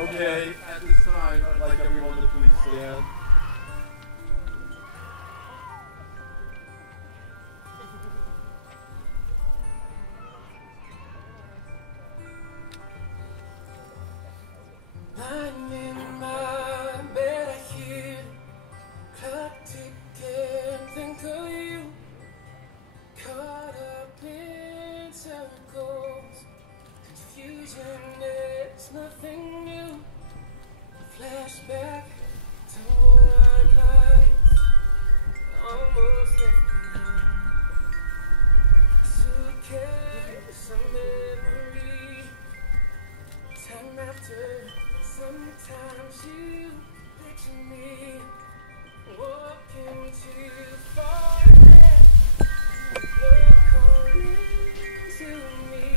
Okay, at this time, I'd like everyone to please stand. Lying in my bed, I hear clock ticking, think of you. Caught up in circles, confusion is nothing new. Flashback to our nights, almost left behind. Suitcase of memory, time after. Sometimes you picture me walking too far ahead. You're calling to me,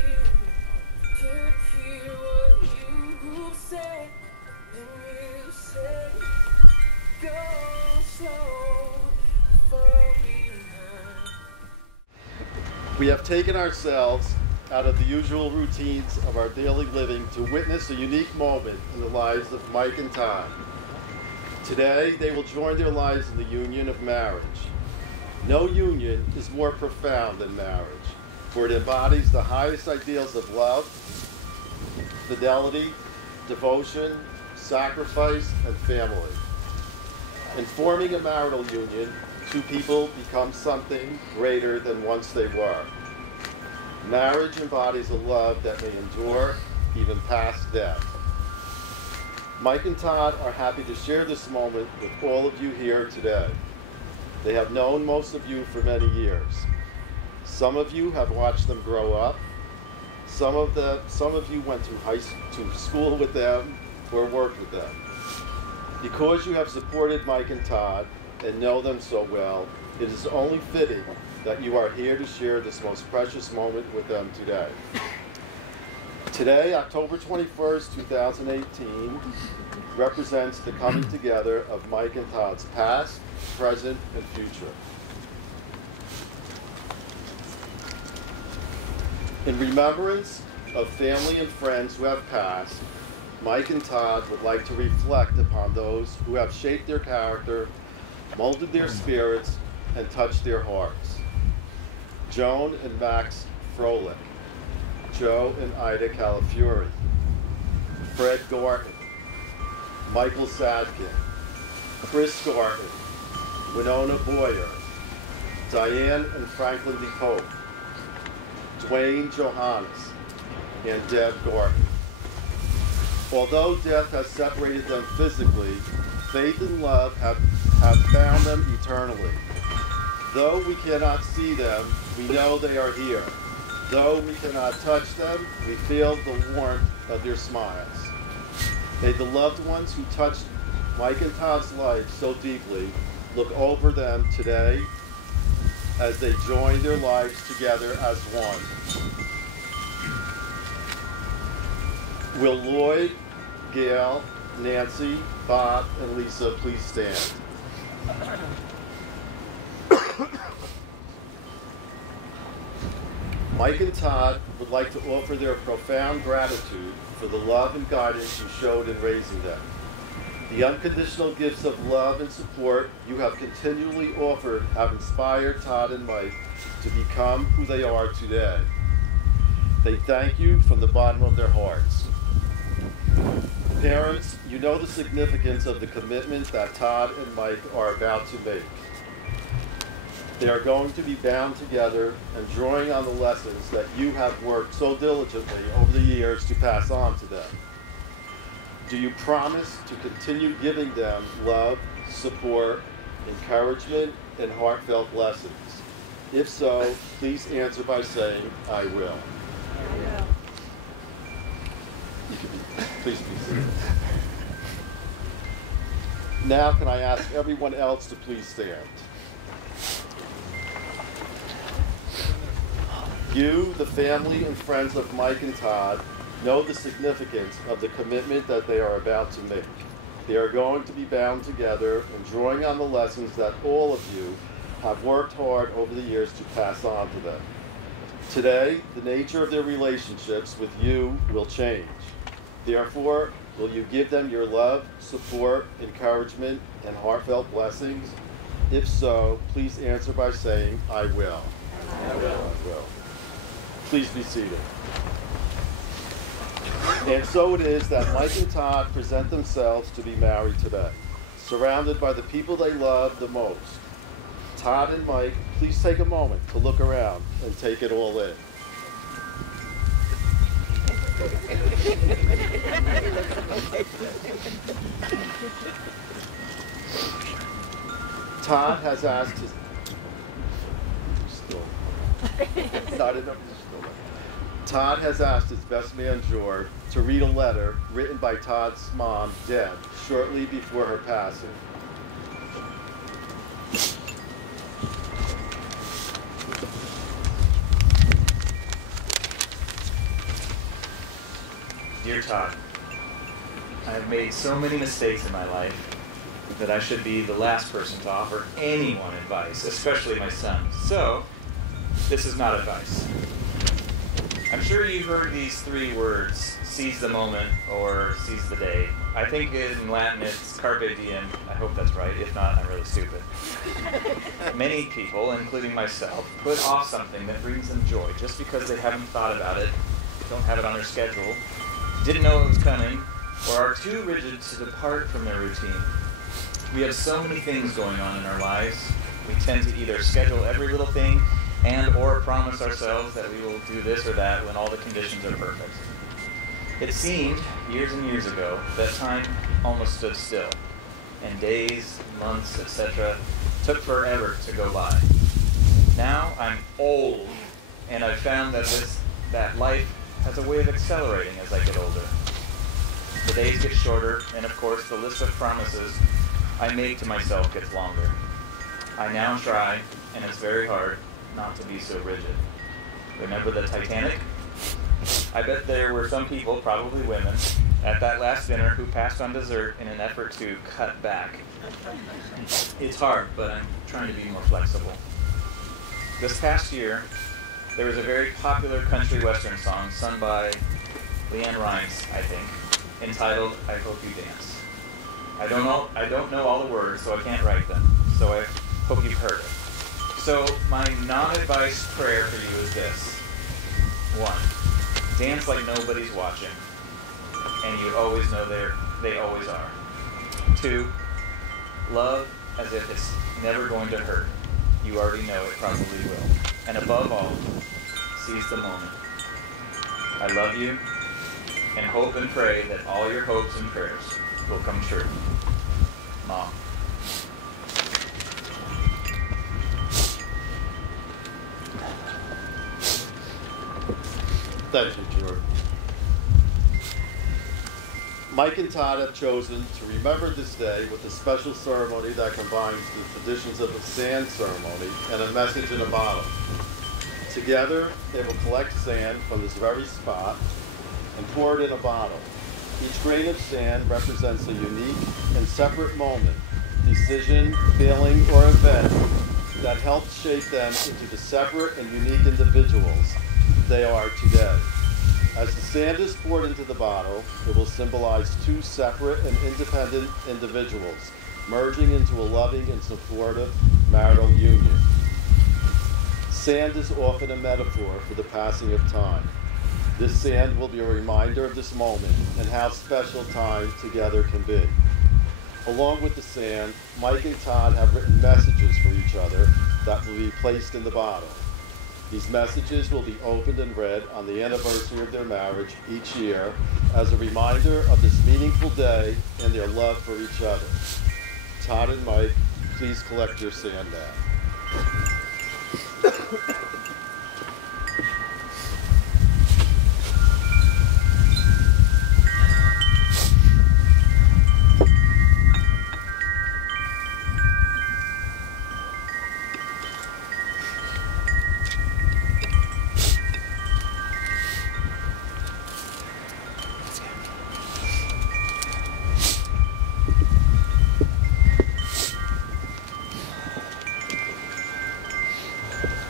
can't hear what you say. And you say We have taken ourselves out of the usual routines of our daily living to witness a unique moment in the lives of Mike and Todd. Today, they will join their lives in the union of marriage. No union is more profound than marriage, for it embodies the highest ideals of love, fidelity, devotion, sacrifice, and family. In forming a marital union, two people become something greater than once they were. Marriage embodies a love that may endure even past death. Mike and Todd are happy to share this moment with all of you here today. They have known most of you for many years. Some of you have watched them grow up. Some of you went to school with them or worked with them. Because you have supported Mike and Todd and know them so well, it is only fitting that you are here to share this most precious moment with them today. Today, October 21st, 2018, represents the coming together of Mike and Todd's past, present, and future. In remembrance of family and friends who have passed, Mike and Todd would like to reflect upon those who have shaped their character, molded their spirits, and touched their hearts. Joan and Max Froelich, Joe and Ida Calafiore, Fred Gorton, Michael Sadkin, Chris Gorton, Winona Boyer, Diane and Franklin DePope, Dwayne Johannes, and Deb Gorton. Although death has separated them physically, faith and love have bound them eternally. Though we cannot see them, we know they are here. Though we cannot touch them, we feel the warmth of their smiles. May the loved ones who touched Mike and Todd's life so deeply look over them today as they join their lives together as one. Will Lloyd, Gail, Nancy, Bob, and Lisa please stand? Mike and Todd would like to offer their profound gratitude for the love and guidance you showed in raising them. The unconditional gifts of love and support you have continually offered have inspired Todd and Mike to become who they are today. They thank you from the bottom of their hearts. Parents, you know the significance of the commitment that Todd and Mike are about to make. They are going to be bound together and drawing on the lessons that you have worked so diligently over the years to pass on to them. Do you promise to continue giving them love, support, encouragement, and heartfelt blessings? If so, please answer by saying, I will. I will. You can please be seated. Now can I ask everyone else to please stand? You, the family and friends of Mike and Todd, know the significance of the commitment that they are about to make. They are going to be bound together and drawing on the lessons that all of you have worked hard over the years to pass on to them. Today, the nature of their relationships with you will change. Therefore, will you give them your love, support, encouragement, and heartfelt blessings? If so, please answer by saying, I will. I will. I will. Please be seated. And so it is that Mike and Todd present themselves to be married today, surrounded by the people they love the most. Todd and Mike, please take a moment to look around and take it all in. Todd has asked his... Todd has asked his best man, George, to read a letter written by Todd's mom, Deb, shortly before her passing. Dear Todd, I have made so many mistakes in my life that I should be the last person to offer anyone advice, especially my son. So, this is not advice. I'm sure you've heard these 3 words, seize the moment or seize the day. I think in Latin it's carpe diem. I hope that's right. If not, I'm really stupid. Many people, including myself, put off something that brings them joy just because they haven't thought about it, don't have it on their schedule, didn't know it was coming, or are too rigid to depart from their routine. We have so many things going on in our lives. We tend to either schedule every little thing and or promise ourselves that we will do this or that when all the conditions are perfect. It seemed, years and years ago, that time almost stood still, and days, months, etc. took forever to go by. Now I'm old, and I've found that life has a way of accelerating as I get older. The days get shorter, and of course the list of promises I make to myself gets longer. I now try, and it's very hard, not to be so rigid. Remember the Titanic? I bet there were some people, probably women, at that last dinner who passed on dessert in an effort to cut back. It's hard, but I'm trying to be more flexible. This past year, there was a very popular country western song sung by Leanne Rimes, I think, entitled "I Hope You Dance." I don't know all the words, so I can't write them, so I hope you've heard it. So my non-advice prayer for you is this. 1. Dance like nobody's watching, and you always know they always are. 2. Love as if it's never going to hurt. You already know it probably will. And above all, seize the moment. I love you, and hope and pray that all your hopes and prayers will come true. Mom. Thank you, Jordan. Mike and Todd have chosen to remember this day with a special ceremony that combines the traditions of a sand ceremony and a message in a bottle. Together, they will collect sand from this very spot and pour it in a bottle. Each grain of sand represents a unique and separate moment, decision, feeling, or event that helped shape them into the separate and unique individuals they are today. As the sand is poured into the bottle, it will symbolize 2 separate and independent individuals merging into a loving and supportive marital union. Sand is often a metaphor for the passing of time. This sand will be a reminder of this moment and how special time together can be. Along with the sand, Mike and Todd have written messages for each other that will be placed in the bottle. These messages will be opened and read on the anniversary of their marriage each year as a reminder of this meaningful day and their love for each other. Todd and Mike, please collect your sand now.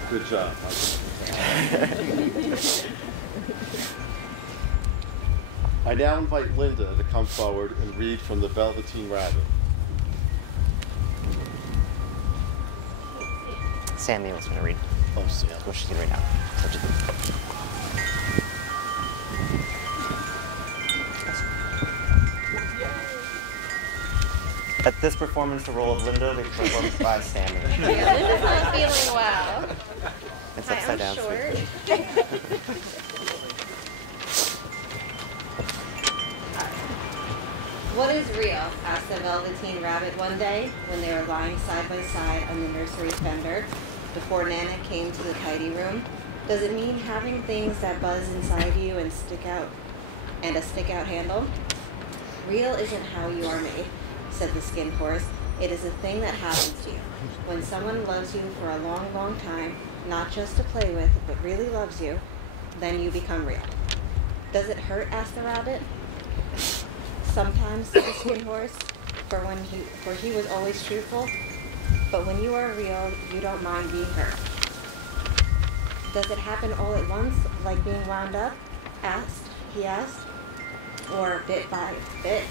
Good job. I now invite Linda to come forward and read from the Velveteen Rabbit. Sammy was going to read. Oh, Sam. Well, she's going to read now. So just... At this performance, the role of Linda will be performed by Sammy. Yeah, Linda's not feeling well. It's Hi, upside I'm down. short. What is real? Asked the Velveteen Rabbit one day when they were lying side by side on the nursery fender before Nana came to the tidy room. Does it mean having things that buzz inside you and a stick-out handle? Real isn't how you are made, said the Skin Horse. It is a thing that happens to you. When someone loves you for a long, long time, not just to play with, but really loves you, then you become real. Does it hurt? Asked the rabbit. Sometimes, said the Skin Horse, for he was always truthful. But when you are real, you don't mind being hurt. Does it happen all at once, like being wound up? He asked. Or bit by bit?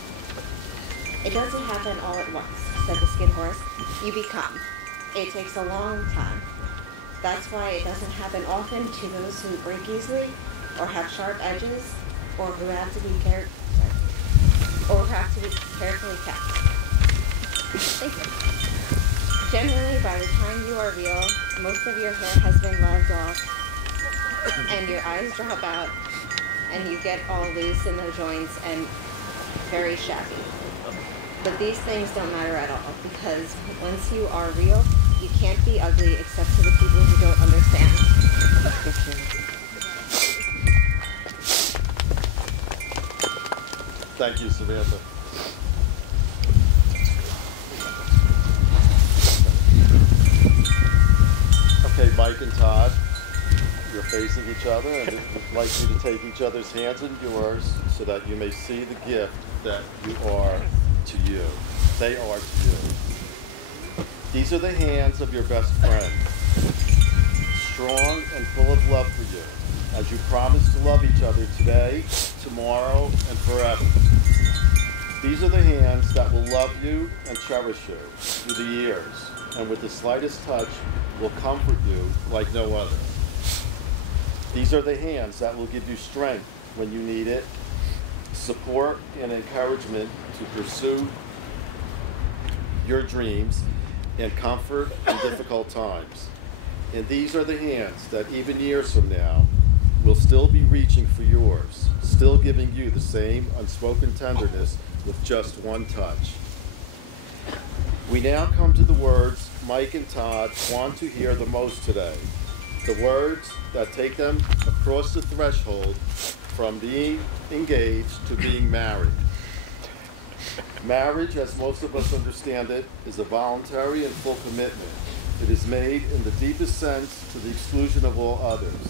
It doesn't happen all at once, said the skin horse. You become. It takes a long time. That's why it doesn't happen often to those who break easily, or have sharp edges, or who have to be carefully kept. Thank you. Generally, by the time you are real, most of your hair has been loved off, and your eyes drop out, and you get all loose in the joints and very shabby. But these things don't matter at all, because once you are real, you can't be ugly except to the people who don't understand. Thank you, Samantha. Okay, Mike and Todd, you're facing each other, and I'd like you to take each other's hands in yours so that you may see the gift that you are to you. They are to you. These are the hands of your best friend, strong and full of love for you, as you promise to love each other today, tomorrow, and forever. These are the hands that will love you and cherish you through the years, and with the slightest touch will comfort you like no other. These are the hands that will give you strength when you need it, support and encouragement to pursue your dreams, and comfort in difficult times. And these are the hands that even years from now will still be reaching for yours, still giving you the same unspoken tenderness with just one touch. We now come to the words Mike and Todd want to hear the most today. The words that take them across the threshold from being engaged to being married. Marriage, as most of us understand it, is a voluntary and full commitment. It is made in the deepest sense to the exclusion of all others,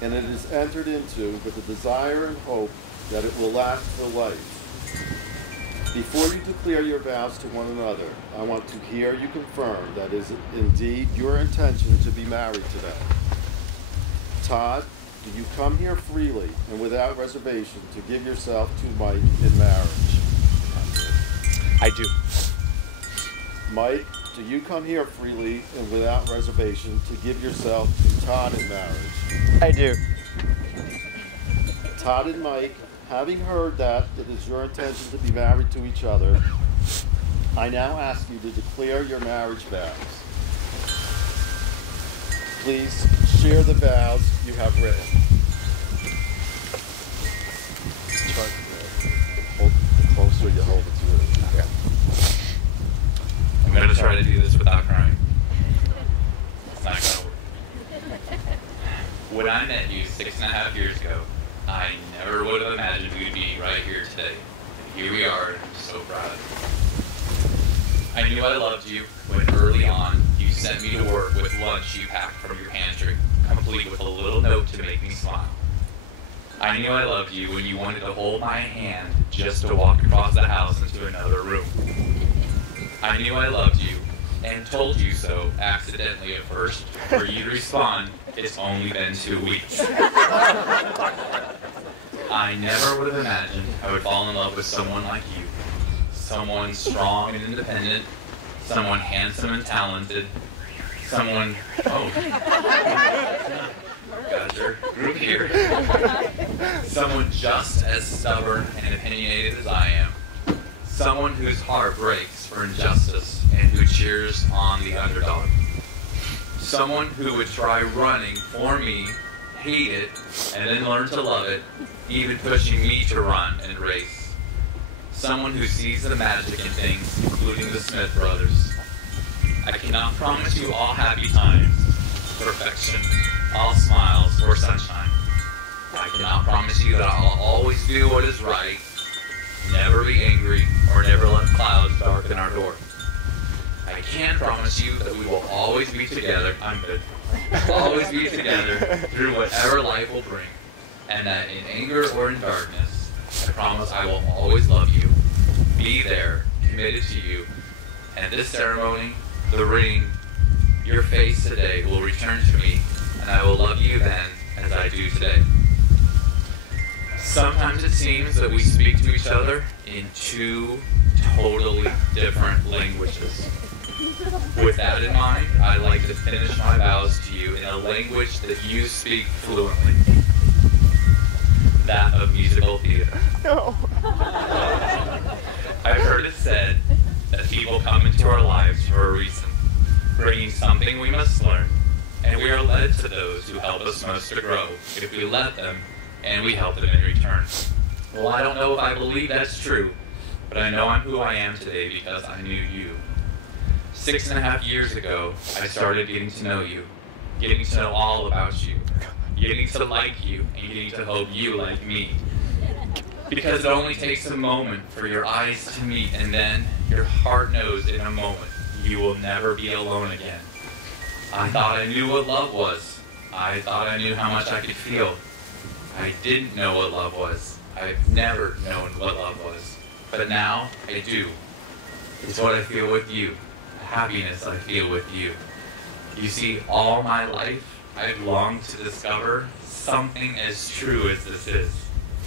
and it is entered into with the desire and hope that it will last for life. Before you declare your vows to one another, I want to hear you confirm that is indeed your intention to be married today. Todd, do you come here freely and without reservation to give yourself to Mike in marriage? I do. Mike, do you come here freely and without reservation to give yourself to Todd in marriage? I do. Todd and Mike, having heard that it is your intention to be married to each other, I now ask you to declare your marriage vows. Please share the vows you have written. Hold it closer, you hold it to it. Okay. I'm going to try to do this without crying. It's not going to work. When I met you 6.5 years ago, I never would have imagined we'd be right here today. And here we are, and I'm so proud of you. I knew I loved you when early on you sent me to work with lunch you packed from your pantry, complete with a little note to make me smile. I knew I loved you when you wanted to hold my hand just to walk across the house into another room. I knew I loved you and told you so accidentally at first, for you to respond, "It's only been 2 weeks." I never would have imagined I would fall in love with someone like you. Someone strong and independent, someone handsome and talented, someone, got your group here. Someone just as stubborn and opinionated as I am. Someone whose heart breaks for injustice and who cheers on the underdog. Someone who would try running for me, hate it, and then learn to love it, even pushing me to run and race. Someone who sees the magic in things, including the Smith brothers. I cannot promise you all happy times, perfection, all smiles, or sunshine. I cannot promise you that I'll always do what is right, never be angry, or never let clouds darken our door. I can promise you that we will always be together. I'm good. Always be together through whatever life will bring. And that in anger or in darkness, I promise I will always love you, be there, committed to you. And this ceremony, the ring, your face today will return to me and I will love you then as I do today. Sometimes it seems that we speak to each other in two totally different languages. With that in mind, I'd like to finish my vows to you in a language that you speak fluently. That of musical theater. No. I've heard it said that people come into our lives for a reason, bringing something we must learn, and we are led to those who help us most to grow if we let them and we help them in return. Well, I don't know if I believe that's true, but I know I'm who I am today because I knew you. 6.5 years ago, I started getting to know you, getting to know all about you, getting to like you, and getting to hope you like me. Because it only takes a moment for your eyes to meet, and then your heart knows in a moment you will never be alone again. I thought I knew what love was. I thought I knew how much I could feel. I didn't know what love was. I've never known what love was. But now, I do. It's what I feel with you. The happiness I feel with you. You see, all my life, I've longed to discover something as true as this is.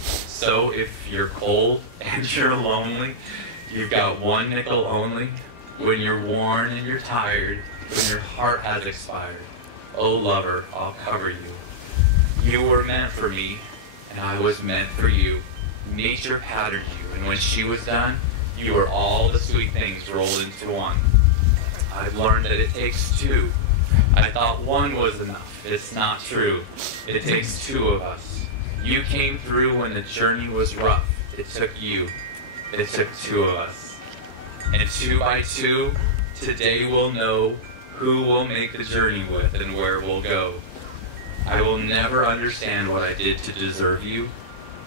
So if you're cold and you're lonely, you've got one nickel only. When you're worn and you're tired, when your heart has expired, oh lover, I'll cover you. You were meant for me, and I was meant for you. Nature patterned you, and when she was done, you were all the sweet things rolled into one. I've learned that it takes two. I thought one was enough. It's not true. It takes two of us. You came through when the journey was rough. It took you. It took two of us. And 2 by 2, today we'll know who we'll make the journey with and where we'll go. I will never understand what I did to deserve you,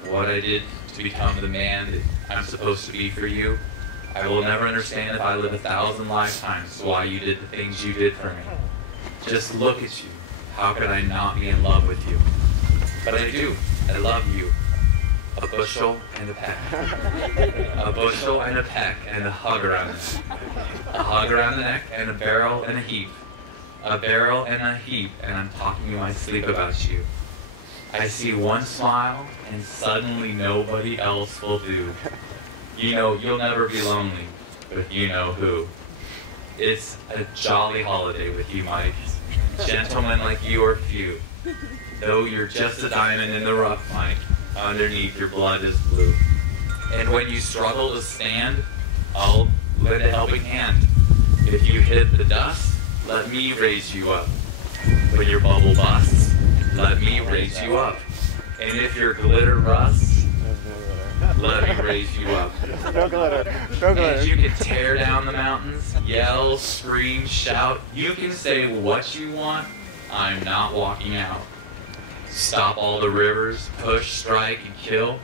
what I did to become the man that I'm supposed to be for you. I will never understand if I live 1,000 lifetimes why you did the things you did for me. Just look at you. How could I not be in love with you? But I do. I love you. A bushel and a peck. A bushel and a peck and a hug around the neck. A hug around the neck and a barrel and a heap. A barrel and a heap, and I'm talking in my sleep about you. I see one smile and suddenly nobody else will do. You know you'll never be lonely, but you know who. It's a jolly holiday with you, Mike. Gentlemen like you are few. Though you're just a diamond in the rough, Mike, underneath your blood is blue. And when you struggle to stand, I'll lend a helping hand. If you hit the dust, let me raise you up. When your bubble busts, let me raise you up. And if your glitter rusts, let me raise you up. No glitter. No glitter. And you can tear down the mountains, yell, scream, shout. You can say what you want. I'm not walking out. Stop all the rivers, push, strike, and kill.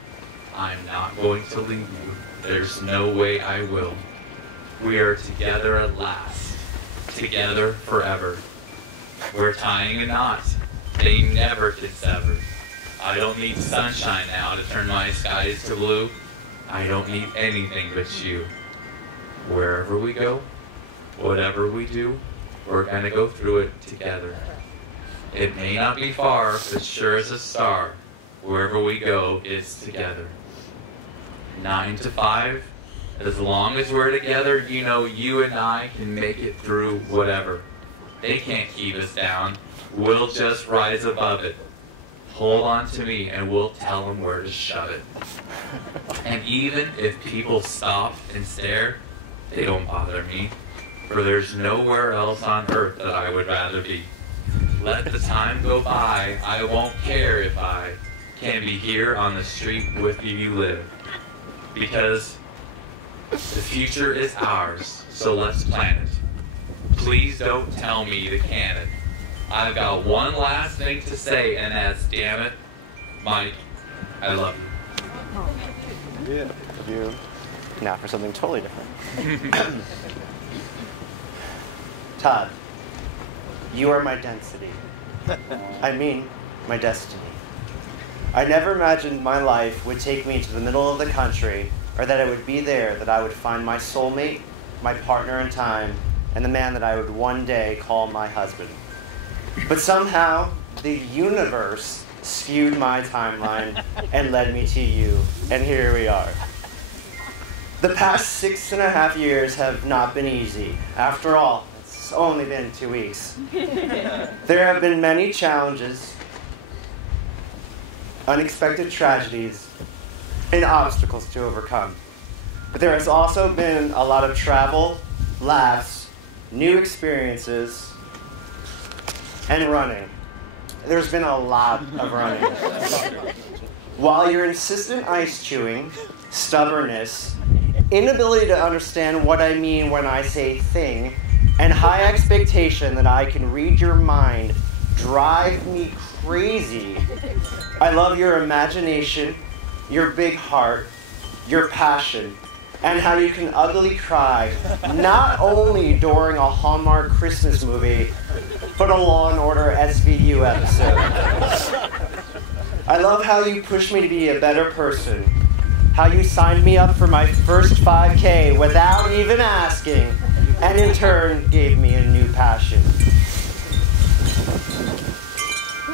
I'm not going to leave you. There's no way I will. We are together at last. Together forever. We're tying a knot. They never can sever. I don't need sunshine now to turn my skies to blue. I don't need anything but you. Wherever we go, whatever we do, we're gonna go through it together. It may not be far, but sure as a star. Wherever we go, it's together. 9 to 5. As long as we're together, you know you and I can make it through whatever. They can't keep us down. We'll just rise above it. Hold on to me and we'll tell them where to shove it. And even if people stop and stare, they don't bother me. For there's nowhere else on earth that I would rather be. Let the time go by. I won't care if I can't be here on the street with you live. Because the future is ours, so let's plan it. Please don't tell me to can it. I've got one last thing to say, and that's, damn it, Mike, I love you. Yeah. You. Now for something totally different. Todd, you are my density. I mean, my destiny. I never imagined my life would take me to the middle of the country, or that it would be there that I would find my soulmate, my partner in time, and the man that I would one day call my husband. But somehow, the universe skewed my timeline and led me to you. And here we are. The past 6.5 years have not been easy. After all, it's only been 2 weeks. There have been many challenges, unexpected tragedies, and obstacles to overcome. But there has also been a lot of travel, laughs, new experiences, and running. There's been a lot of running. While your insistent ice chewing, stubbornness, inability to understand what I mean when I say thing, and high expectation that I can read your mind drive me crazy, I love your imagination, your big heart, your passion, and how you can ugly cry, not only during a Hallmark Christmas movie, but a Law & Order SVU episode. I love how you push me to be a better person, how you signed me up for my first 5K without even asking, and in turn gave me a new passion.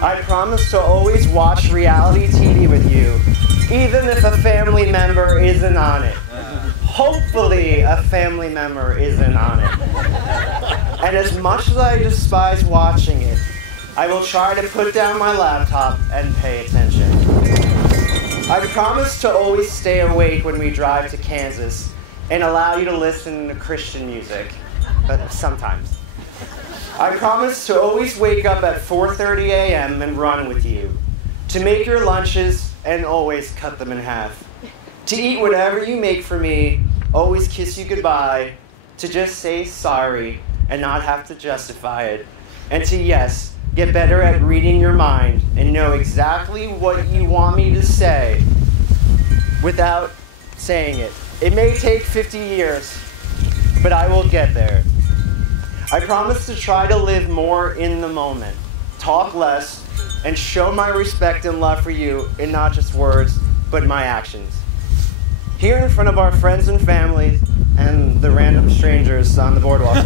I promise to always watch reality TV with you, even if a family member isn't on it. Hopefully a family member isn't on it. And as much as I despise watching it, I will try to put down my laptop and pay attention. I promise to always stay awake when we drive to Kansas and allow you to listen to Christian music, but sometimes. I promise to always wake up at 4:30 a.m. and run with you, to make your lunches and always cut them in half, to eat whatever you make for me, always kiss you goodbye, to just say sorry and not have to justify it, and to, yes, get better at reading your mind and know exactly what you want me to say without saying it. It may take 50 years, but I will get there. I promise to try to live more in the moment, talk less, and show my respect and love for you in not just words, but my actions. Here in front of our friends and family and the random strangers on the boardwalk,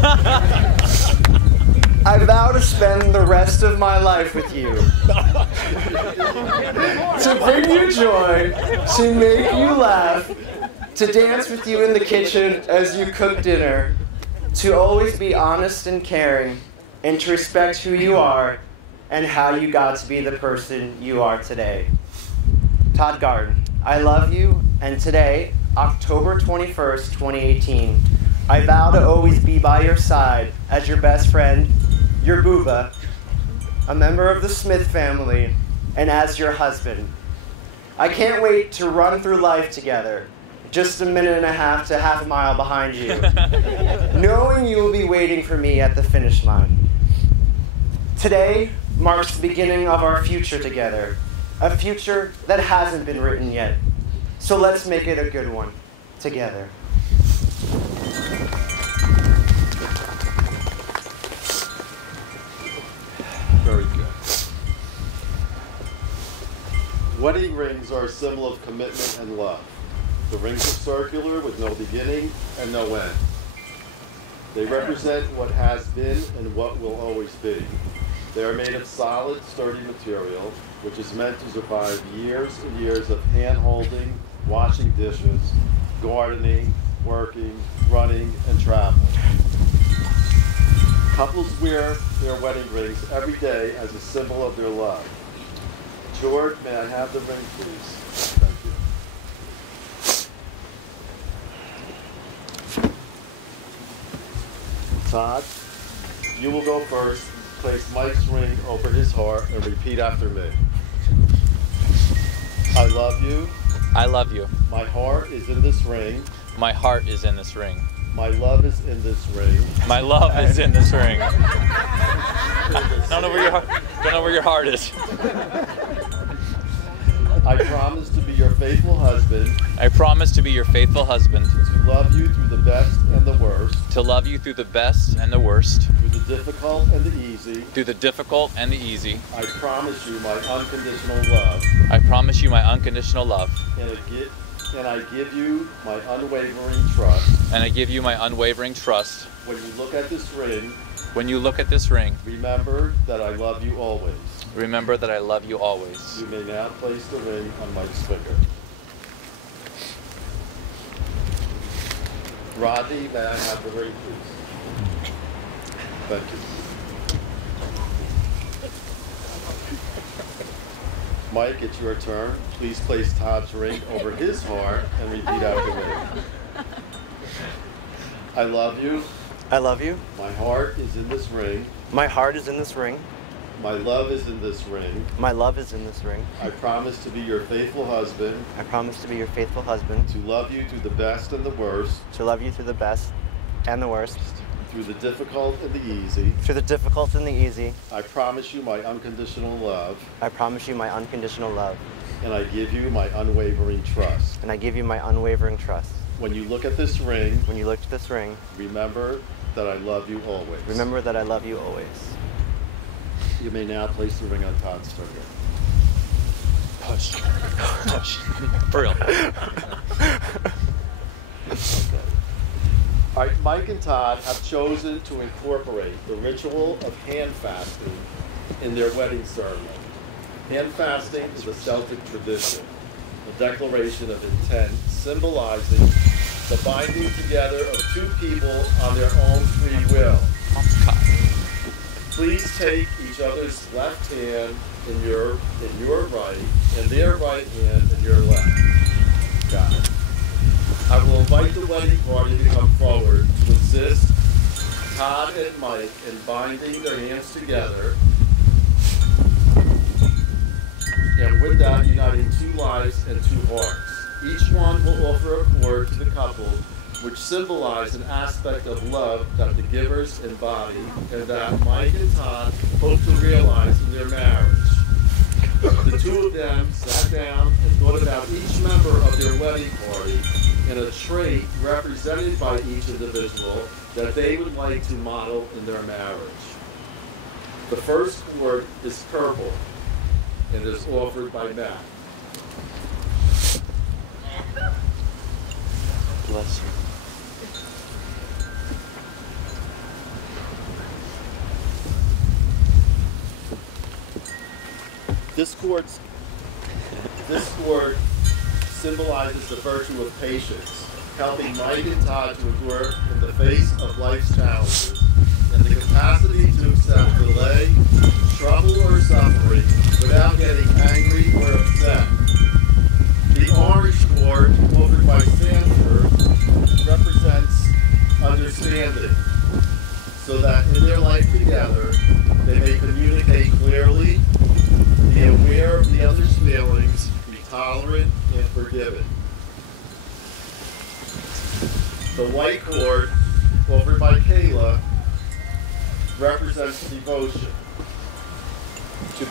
I vow to spend the rest of my life with you. To bring you joy, to make you laugh, to dance with you in the kitchen as you cook dinner, to always be honest and caring, and to respect who you are and how you got to be the person you are today. Todd Garden, I love you, and today, October 21st, 2018, I vow to always be by your side as your best friend, your booba, a member of the Smith family, and as your husband. I can't wait to run through life together, just a minute and a half to half a mile behind you, knowing you will be waiting for me at the finish line. Today marks the beginning of our future together, a future that hasn't been written yet. So let's make it a good one together. Very good. Wedding rings are a symbol of commitment and love. The rings are circular with no beginning and no end. They represent what has been and what will always be. They are made of solid, sturdy material, which is meant to survive years and years of hand-holding, washing dishes, gardening, working, running, and traveling. Couples wear their wedding rings every day as a symbol of their love. George, may I have the ring, please? Thank you. Todd, you will go first. Place Mike's ring over his heart and repeat after me. I love you. I love you. My heart is in this ring. My heart is in this ring. My love is in this ring. My love is in this ring. Don't know where your heart is. I promise to be your faithful husband. I promise to be your faithful husband. To love you through the best and the worst. To love you through the best and the worst. Through the difficult and the easy. Through the difficult and the easy. I promise you my unconditional love. I promise you my unconditional love. And I give you my unwavering trust. And I give you my unwavering trust. When you look at this ring. When you look at this ring. Remember that I love you always. Remember that I love you always. You may now place the ring on Mike's finger. Rodney, may I have the ring, please? Thank you. Mike, it's your turn. Please place Todd's ring over his heart and repeat after me. I love you. I love you. My heart is in this ring. My heart is in this ring. My love is in this ring. My love is in this ring. I promise to be your faithful husband. I promise to be your faithful husband. To love you through the best and the worst. To love you through the best and the worst. Through the difficult and the easy. Through the difficult and the easy. I promise you my unconditional love. I promise you my unconditional love. And I give you my unwavering trust. And I give you my unwavering trust. When you look at this ring, when you look at this ring, remember that I love you always. Remember that I love you always. You may now place the ring on Todd's finger. Push. Push. For real. Okay. All right, Mike and Todd have chosen to incorporate the ritual of hand fasting in their wedding ceremony. Hand fasting is a Celtic tradition, a declaration of intent symbolizing the binding together of two people on their own free will. Please take each other's left hand in your right and their right hand in your left. Got it. I will invite the wedding party to come forward to assist Todd and Mike in binding their hands together, and with that, uniting two lives and two hearts. Each one will offer a cord to the couple, which symbolize an aspect of love that the givers embody and that Mike and Todd hope to realize in their marriage. The two of them sat down and thought about each member of their wedding party and a trait represented by each individual that they would like to model in their marriage. The first cord is purple and is offered by Matt. Bless you. This cord symbolizes the virtue of patience, helping Mike and Todd to endure in the face of life's challenges, and the capacity to accept delay, trouble, or suffering without getting angry or upset. The orange cord, offered by Sanford, represents understanding, so that in their life together, they may communicate clearly, be aware of the other's feelings, be tolerant and forgiving. The white cord, offered by Kayla, represents devotion. To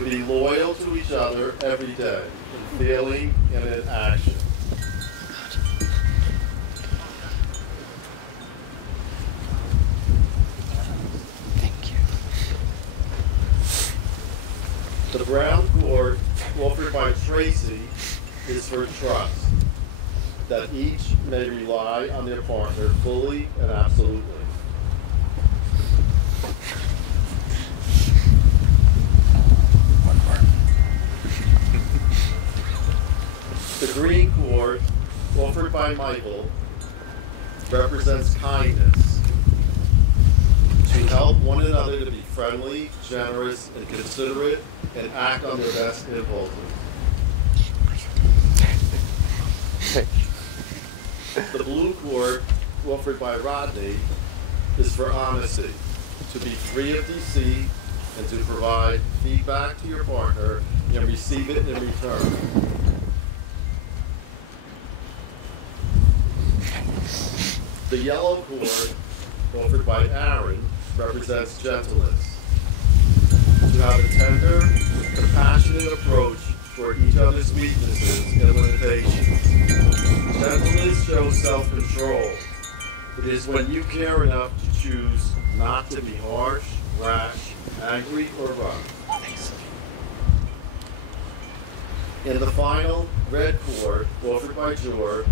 be loyal to each other every day, in feeling and in action. Thank you. The brown cord, offered by Tracy, is for trust, that each may rely on their partner fully and absolutely. The green cord, offered by Michael, represents kindness, to help one another to be friendly, generous, and considerate, and act on their best impulses. The blue cord, offered by Rodney, is for honesty, to be free of deceit, and to provide feedback to your partner and receive it in return. The yellow cord, offered by Aaron, represents gentleness, to have a tender, compassionate approach toward each other's weaknesses and limitations. Gentleness shows self-control. It is when you care enough to choose not to be harsh, rash, angry, or rough. And the final red cord, offered by George,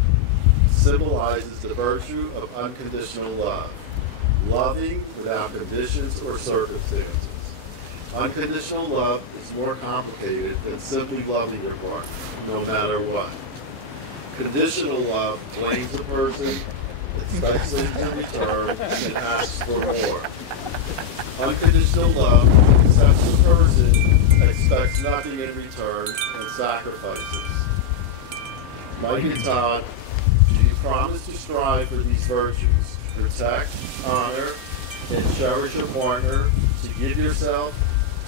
symbolizes the virtue of unconditional love, loving without conditions or circumstances. Unconditional love is more complicated than simply loving your partner, no matter what. Conditional love blames a person, expects them to return, and asks for more. Unconditional love accepts the person, expects nothing in return, and sacrifices. Mike and Todd, do you promise to strive for these virtues? Protect, honor, and cherish your partner, to give yourself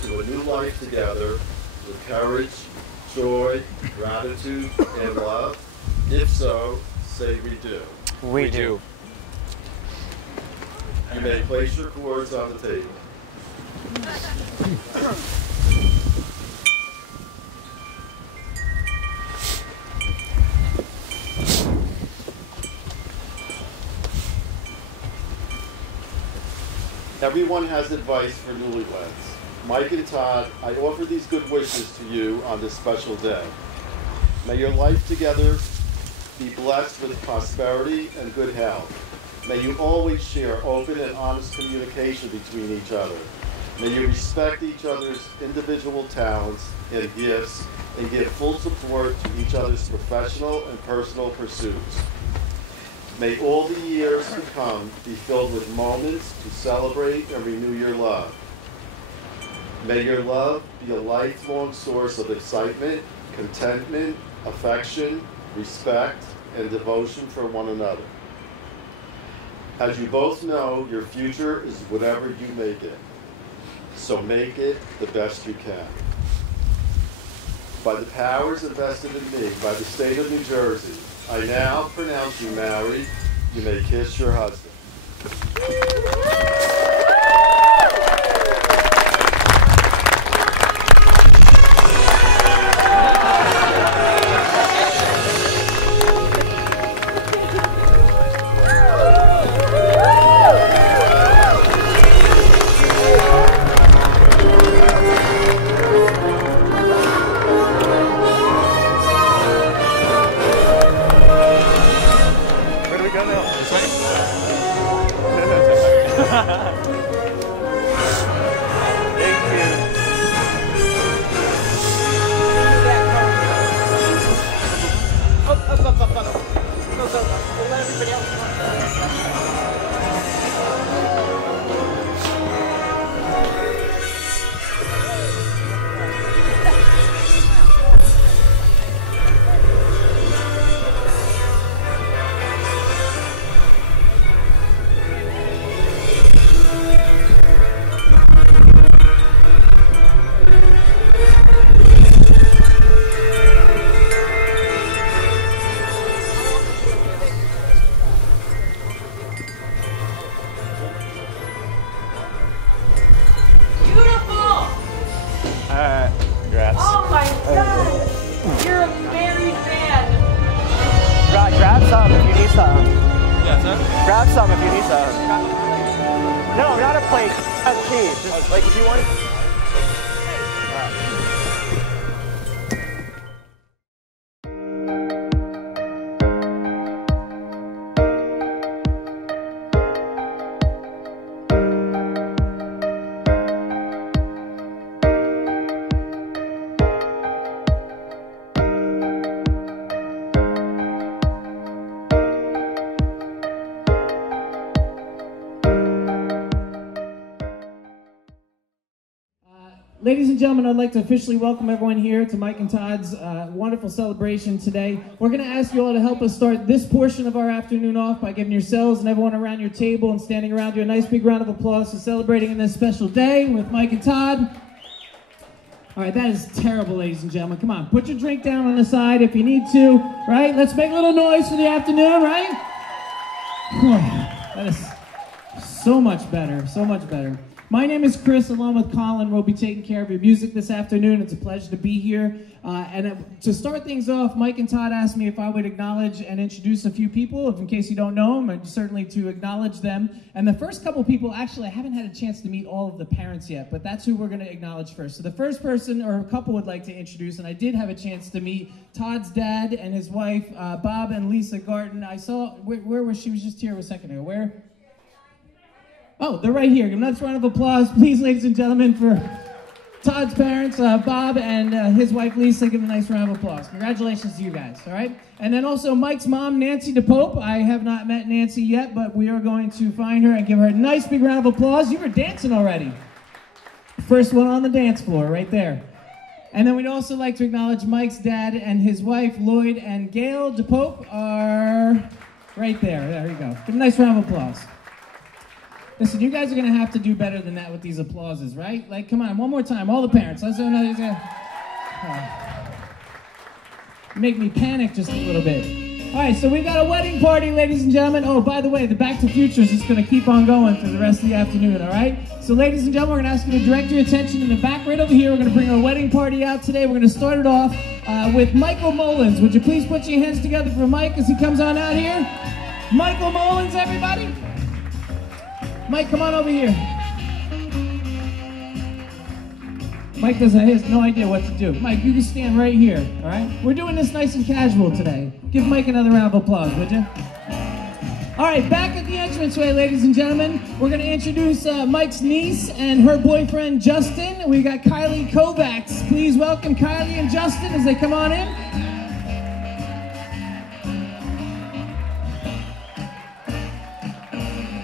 to a new life together with courage, joy, gratitude, and love? If so, say we do. We do. You may place your cords on the table. Everyone has advice for newlyweds. Mike and Todd, I offer these good wishes to you on this special day. May your life together be blessed with prosperity and good health. May you always share open and honest communication between each other. May you respect each other's individual talents and gifts and give full support to each other's professional and personal pursuits. May all the years to come be filled with moments to celebrate and renew your love. May your love be a lifelong source of excitement, contentment, affection, respect, and devotion for one another. As you both know, your future is whatever you make it. So make it the best you can. By the powers invested in me by the state of New Jersey, I now pronounce you married. You may kiss your husband. Congrats. Oh my god! You're a married man! Grab some if you need some. Yeah, sir? Grab some if you need some. No, not a plate. Not cheese. Just like if you want. Ladies and gentlemen, I'd like to officially welcome everyone here to Mike and Todd's wonderful celebration today. We're going to ask you all to help us start this portion of our afternoon off by giving yourselves and everyone around your table and standing around you a nice big round of applause for celebrating in this special day with Mike and Todd. All right, that is terrible, ladies and gentlemen. Come on, put your drink down on the side if you need to, right? Let's make a little noise for the afternoon, right? That is so much better, so much better. My name is Chris, along with Colin. We'll be taking care of your music this afternoon. It's a pleasure to be here. To start things off, Mike and Todd asked me if I would acknowledge and introduce a few people, in case you don't know them, and certainly to acknowledge them. And the first couple people, actually, I haven't had a chance to meet all of the parents yet, but that's who we're going to acknowledge first. So the first person or a couple would like to introduce, and I did have a chance to meet Todd's dad and his wife, Bob and Lisa Garten. I saw, where was she? Was just here a second ago. Where? Oh, they're right here. Give them a nice round of applause, please, ladies and gentlemen, for Todd's parents, Bob and his wife Lisa. Give them a nice round of applause. Congratulations to you guys, all right? And then also Mike's mom, Nancy DePope. I have not met Nancy yet, but we are going to find her and give her a nice big round of applause. You were dancing already. First one on the dance floor right there. And then we'd also like to acknowledge Mike's dad and his wife, Lloyd and Gail DePope, are right there. There you go. Give a nice round of applause. Listen, you guys are going to have to do better than that with these applauses, right? Like, come on, one more time. All the parents. Let's do another. Make me panic just a little bit. All right, so we've got a wedding party, ladies and gentlemen. Oh, by the way, the Back to Futures is going to keep on going for the rest of the afternoon, all right? So, ladies and gentlemen, we're going to ask you to direct your attention in the back right over here. We're going to bring our wedding party out today. We're going to start it off with Michael Mullins. Would you please put your hands together for Mike as he comes on out here? Michael Mullins, everybody. Mike, come on over here. Mike has no idea what to do. Mike, you can stand right here, all right? We're doing this nice and casual today. Give Mike another round of applause, would you? All right, back at the entranceway, ladies and gentlemen, we're going to introduce Mike's niece and her boyfriend, Justin. We got Kylie Kovacs. Please welcome Kylie and Justin as they come on in.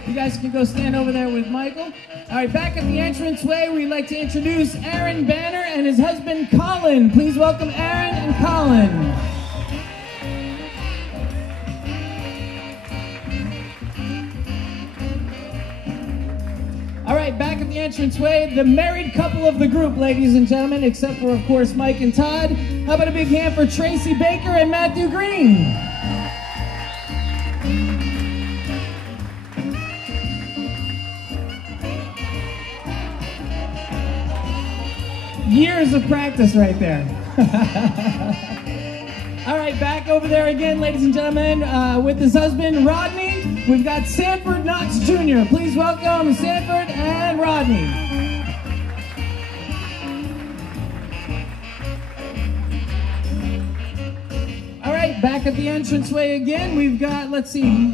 You guys can go stand over there with Michael. All right, back at the entranceway, we'd like to introduce Aaron Banner and his husband, Colin. Please welcome Aaron and Colin. All right, back at the entranceway, the married couple of the group, ladies and gentlemen, except for, of course, Mike and Todd. How about a big hand for Tracy Baker and Matthew Green? Years of practice right there. All right, back over there again, ladies and gentlemen, with his husband, Rodney. We've got Sanford Knox Jr. Please welcome Sanford and Rodney. All right, back at the entranceway again, we've got, let's see,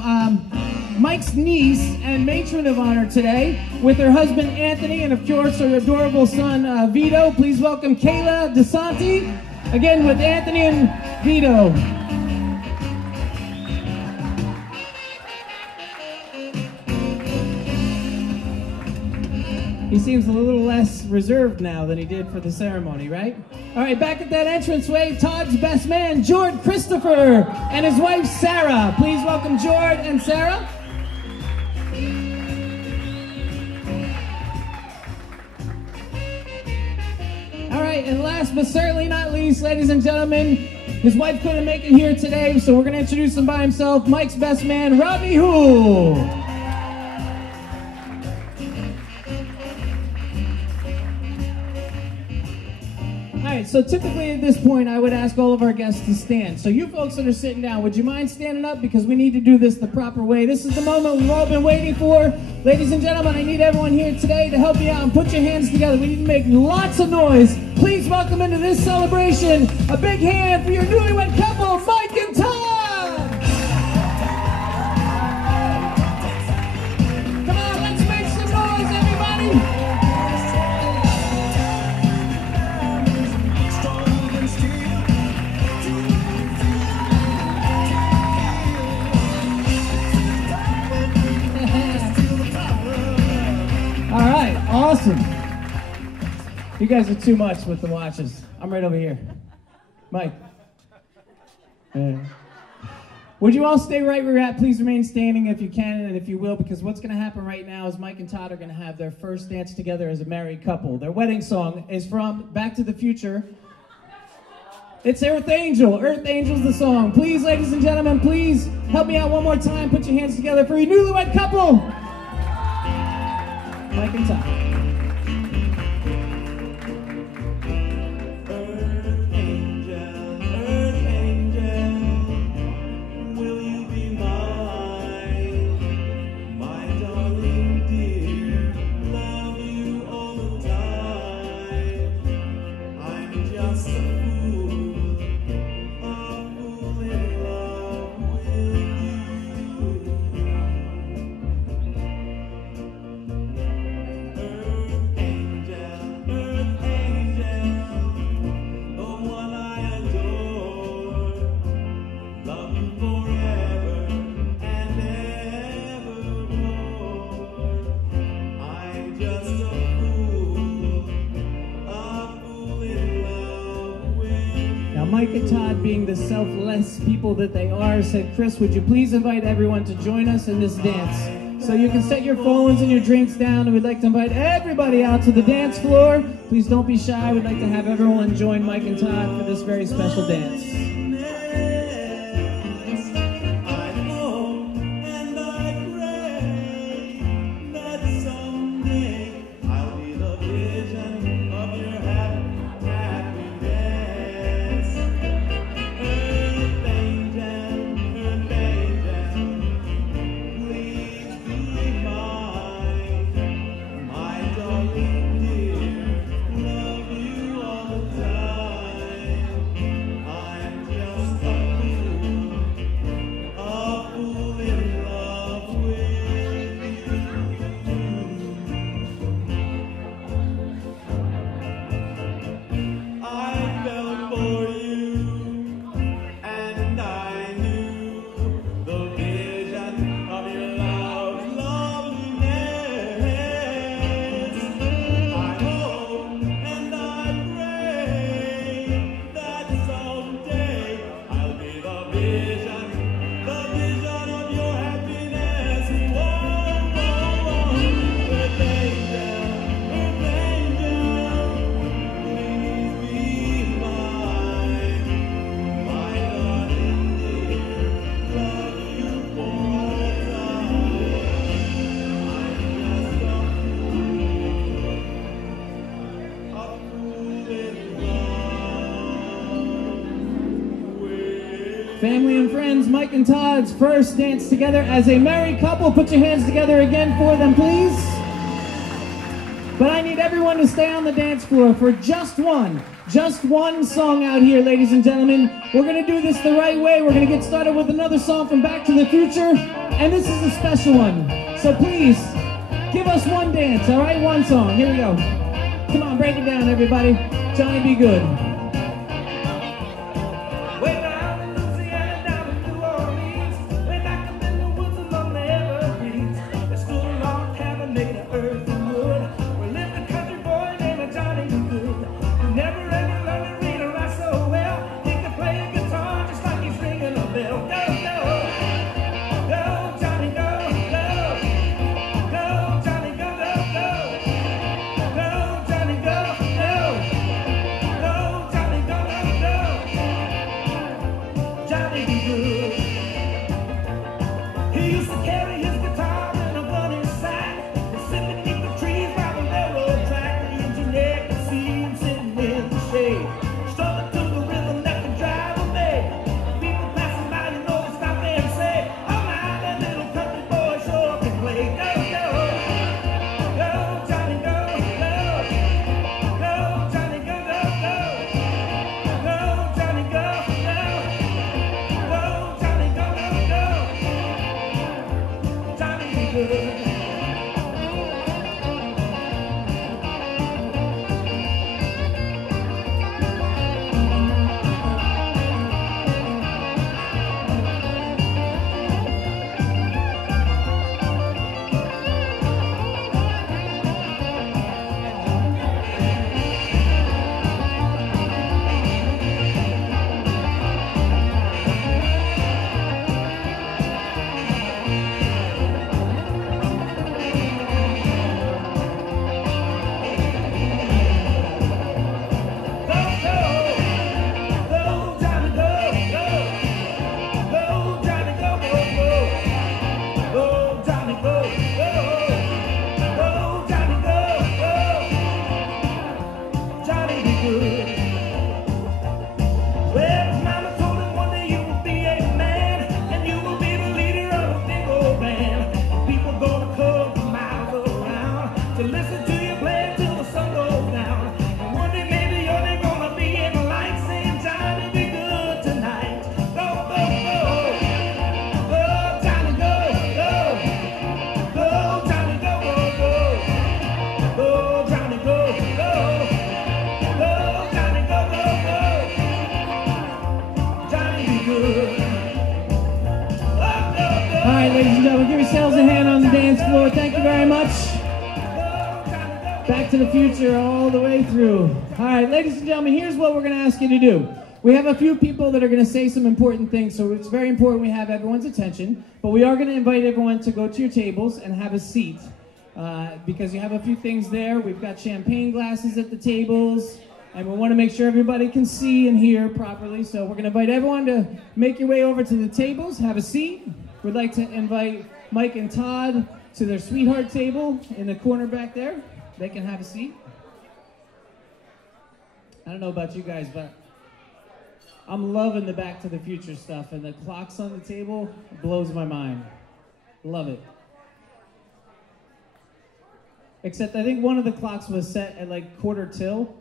Mike's niece and matron of honor today with her husband Anthony and of course her adorable son Vito. Please welcome Kayla DeSanti, again with Anthony and Vito. He seems a little less reserved now than he did for the ceremony, right? All right, back at that entranceway, Todd's best man, Jord Christopher, and his wife, Sarah. Please welcome Jord and Sarah. All right, and last but certainly not least, ladies and gentlemen, his wife couldn't make it here today, so we're going to introduce him by himself, Mike's best man, Rodney Hoole. All right, so typically at this point, I would ask all of our guests to stand. So you folks that are sitting down, would you mind standing up? Because we need to do this the proper way. This is the moment we've all been waiting for. Ladies and gentlemen, I need everyone here today to help me out and put your hands together. We need to make lots of noise. Please welcome into this celebration a big hand for your newlywed couple, Mike and Todd. Come on, let's make some noise, everybody. All right, awesome. You guys are too much with the watches. I'm right over here. Mike. Would you all stay right where you're at? Please remain standing if you can and if you will, because what's going to happen right now is Mike and Todd are going to have their first dance together as a married couple. Their wedding song is from Back to the Future. It's Earth Angel. Earth Angel's the song. Please, ladies and gentlemen, please help me out one more time. Put your hands together for your newlywed couple, Mike and Todd. Mike and Todd, being the selfless people that they are, said, Chris, would you please invite everyone to join us in this dance? So you can set your phones and your drinks down, and we'd like to invite everybody out to the dance floor. Please don't be shy. We'd like to have everyone join Mike and Todd for this very special dance. Family and friends, Mike and Todd's first dance together as a married couple. Put your hands together again for them, please. But I need everyone to stay on the dance floor for just one song out here, ladies and gentlemen. We're going to do this the right way. We're going to get started with another song from Back to the Future, and this is a special one. So please, give us one dance, all right? One song. Here we go. Come on, break it down, everybody. Johnny B. Good. Ladies and gentlemen, give yourselves a hand on the dance floor. Thank you very much. Back to the Future all the way through. All right, ladies and gentlemen, here's what we're going to ask you to do. we have a few people that are going to say some important things, so it's very important we have everyone's attention. But we are going to invite everyone to go to your tables and have a seat because you have a few things there. We've got champagne glasses at the tables, and we want to make sure everybody can see and hear properly. So we're going to invite everyone to make your way over to the tables, have a seat. We'd like to invite Mike and Todd to their sweetheart table in the corner back there. They can have a seat. I don't know about you guys, but I'm loving the Back to the Future stuff, and the clocks on the table blows my mind. Love it. Except I think one of the clocks was set at like quarter till,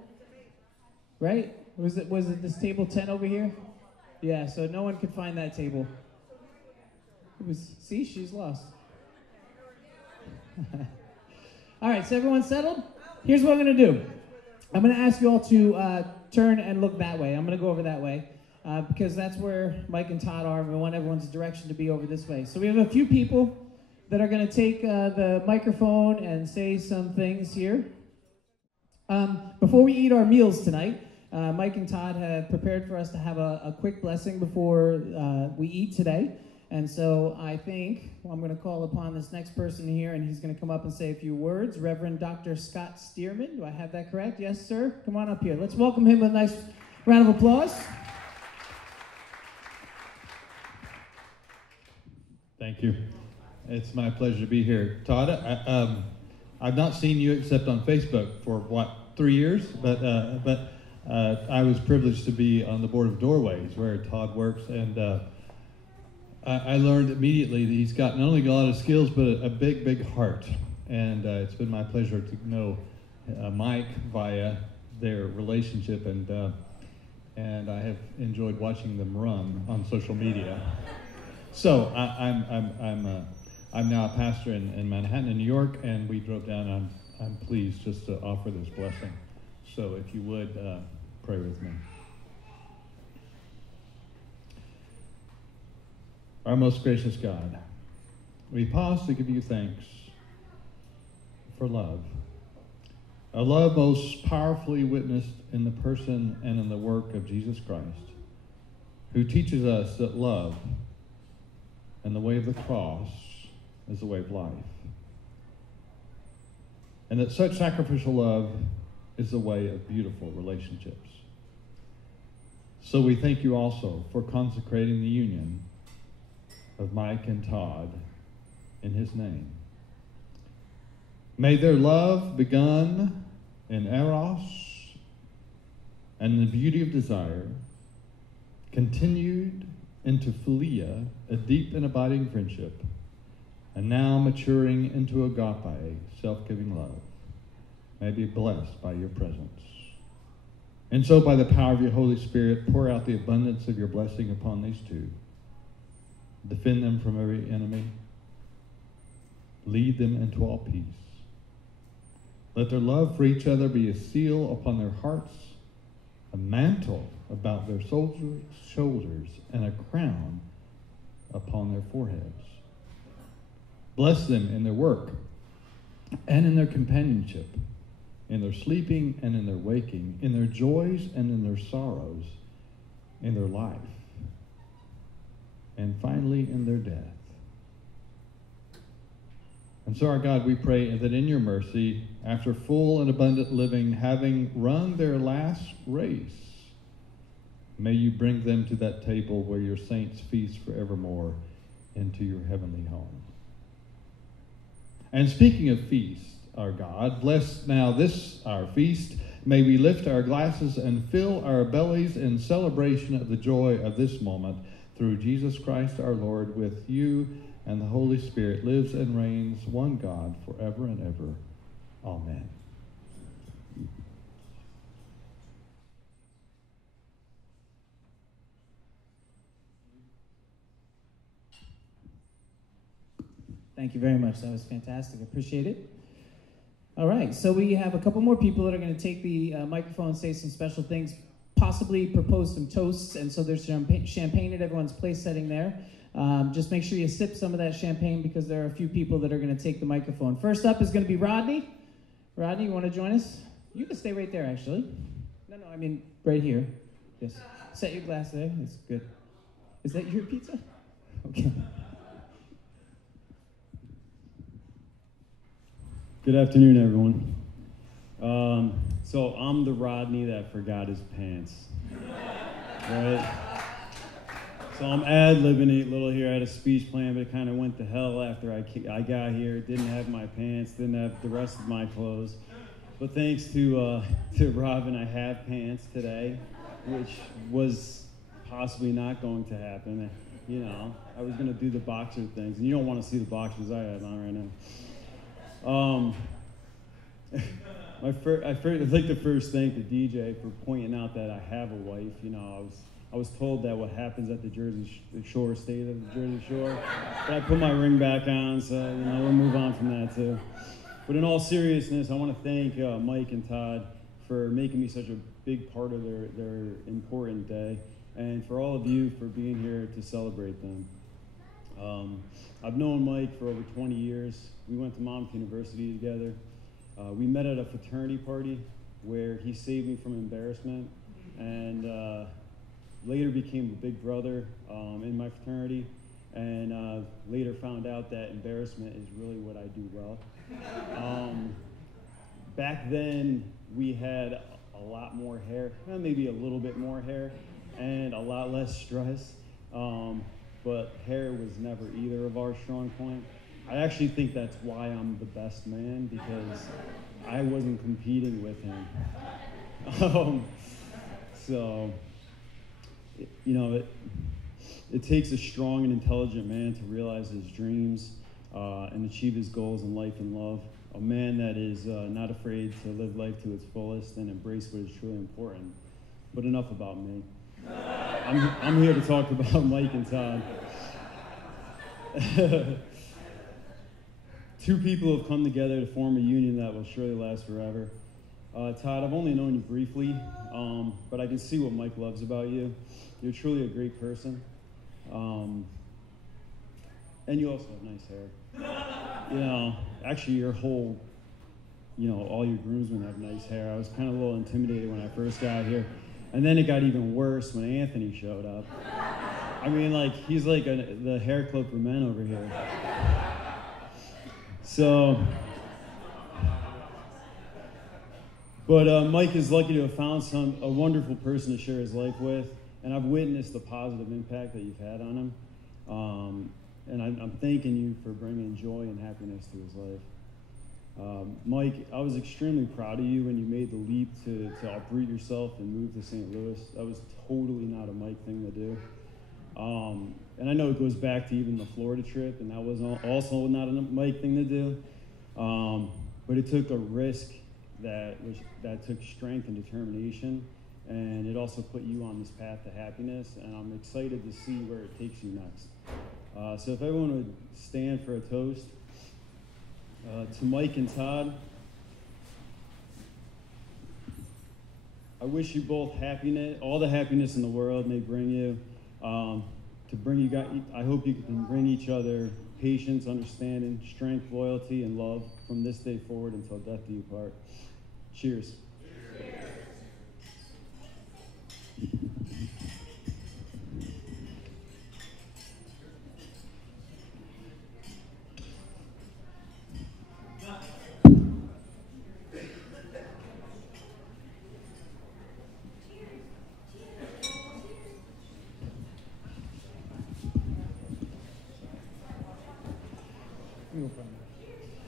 right? Was it this table 10 over here? Yeah, so no one could find that table. It was, see, she's lost. All right, so everyone settled? Here's what I'm going to do. I'm going to ask you all to turn and look that way. I'm going to go over that way because that's where Mike and Todd are. We want everyone's direction to be over this way. So we have a few people that are going to take the microphone and say some things here. Before we eat our meals tonight, Mike and Todd have prepared for us to have a quick blessing before we eat today. And so I think I'm going to call upon this next person here, and he's going to come up and say a few words. Reverend Dr. Scott Stearman. Do I have that correct? Yes, sir? Come on up here. Let's welcome him with a nice round of applause. Thank you. It's my pleasure to be here. Todd, I've not seen you except on Facebook for, 3 years? But I was privileged to be on the board of Doorways, where Todd works, and I learned immediately that he's got not only a lot of skills, but a big, big heart. And it's been my pleasure to know Mike via their relationship, and I have enjoyed watching them run on social media. So I'm now a pastor in Manhattan, in New York, and we drove down. I'm pleased just to offer this blessing. So if you would pray with me. Our most gracious God, we pause to give you thanks for love, a love most powerfully witnessed in the person and in the work of Jesus Christ, who teaches us that love and the way of the cross is the way of life, and that such sacrificial love is the way of beautiful relationships. So we thank you also for consecrating the union of Mike and Todd in his name. May their love, begun in eros and the beauty of desire, continued into philia, a deep and abiding friendship, and now maturing into agape, self-giving love, may be blessed by your presence. And so by the power of your Holy Spirit, pour out the abundance of your blessing upon these two. Defend them from every enemy. Lead them into all peace. Let their love for each other be a seal upon their hearts, a mantle about their shoulders, and a crown upon their foreheads. Bless them in their work and in their companionship, in their sleeping and in their waking, in their joys and in their sorrows, in their life, and finally in their death. And so, our God, we pray that in your mercy, after full and abundant living, having run their last race, may you bring them to that table where your saints feast forevermore into your heavenly home. And speaking of feast, our God, bless now this our feast. May we lift our glasses and fill our bellies in celebration of the joy of this moment, through Jesus Christ our Lord, with you and the Holy Spirit, lives and reigns, one God, forever and ever. Amen. Thank you very much. That was fantastic. Appreciate it. All right, so we have a couple more people that are going to take the microphone and say some special things, possibly propose some toasts, and so there's champagne at everyone's place setting there. Just make sure you sip some of that champagne because there are a few people that are going to take the microphone. First up is going to be Rodney. Rodney, you want to join us? You can stay right there, actually. No, I mean right here. Yes. Set your glass there. That's good. Is that your pizza? Okay. Good afternoon, everyone. So I'm the Rodney that forgot his pants, right? So I'm ad-libbing it a little here. I had a speech plan, but it kind of went to hell after I got here. Didn't have my pants, didn't have the rest of my clothes. But thanks to Robin, I have pants today, which was possibly not going to happen. You know, I was going to do the boxer things, and you don't want to see the boxers I have on right now. I'd like to first thank the DJ for pointing out that I have a wife. You know, I was told that what happens at the Jersey Shore stayed at the Jersey Shore, but I put my ring back on, so you know we'll move on from that too. But in all seriousness, I want to thank Mike and Todd for making me such a big part of their important day, and for all of you for being here to celebrate them. I've known Mike for over 20 years. We went to Monmouth University together. We met at a fraternity party where he saved me from embarrassment, and later became the big brother in my fraternity, and later found out that embarrassment is really what I do well. Back then, we had a lot more hair, maybe a little bit more hair, and a lot less stress, but hair was never either of our strong point. I actually think that's why I'm the best man, because I wasn't competing with him. So, you know, it takes a strong and intelligent man to realize his dreams and achieve his goals in life and love. A man that is not afraid to live life to its fullest and embrace what is truly important. But enough about me. I'm here to talk about Mike and Todd. Two people have come together to form a union that will surely last forever. Todd, I've only known you briefly, but I can see what Mike loves about you. You're truly a great person. And you also have nice hair. You know, actually your whole, you know, all your groomsmen have nice hair. I was kind of a little intimidated when I first got here. And then it got even worse when Anthony showed up. I mean, like, he's like the hair club for men over here. So, but Mike is lucky to have found a wonderful person to share his life with, and I've witnessed the positive impact that you've had on him. And I'm thanking you for bringing joy and happiness to his life. Mike, I was extremely proud of you when you made the leap to uproot yourself and move to St. Louis. That was totally not a Mike thing to do. And I know it goes back to even the Florida trip, and that was also not a Mike thing to do. But it took a risk that took strength and determination, and it also put you on this path to happiness, and I'm excited to see where it takes you next. So if everyone would stand for a toast. To Mike and Todd, I wish you both happiness, all the happiness in the world may bring you. I hope you can bring each other patience, understanding, strength, loyalty, and love from this day forward until death do you part. Cheers.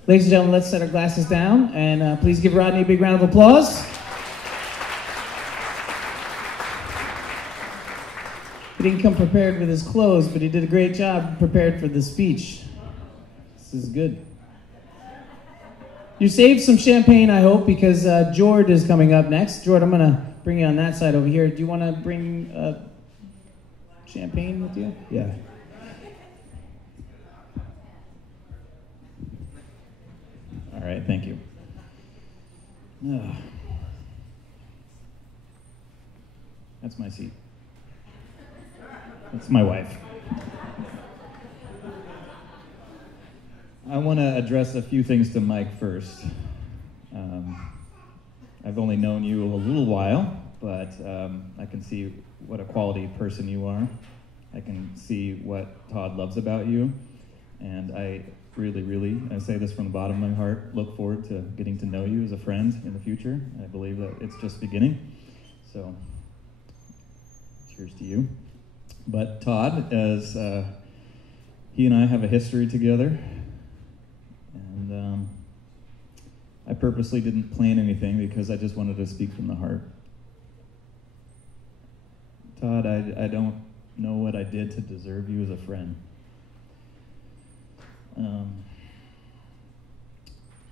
Ladies and gentlemen, let's set our glasses down, and please give Rodney a big round of applause. He didn't come prepared with his clothes, but he did a great job prepared for the speech. This is good. You saved some champagne, I hope, because Jord is coming up next. Jord, I'm going to bring you on that side over here. Do you want to bring champagne with you? Yeah. All right, thank you. That's my seat. That's my wife. I want to address a few things to Mike first. I've only known you a little while, but I can see what a quality person you are. I can see what Todd loves about you, and I really, really, I say this from the bottom of my heart, look forward to getting to know you as a friend in the future. I believe that it's just beginning. So, cheers to you. But Todd, as he and I have a history together, and I purposely didn't plan anything because I just wanted to speak from the heart. Todd, I don't know what I did to deserve you as a friend.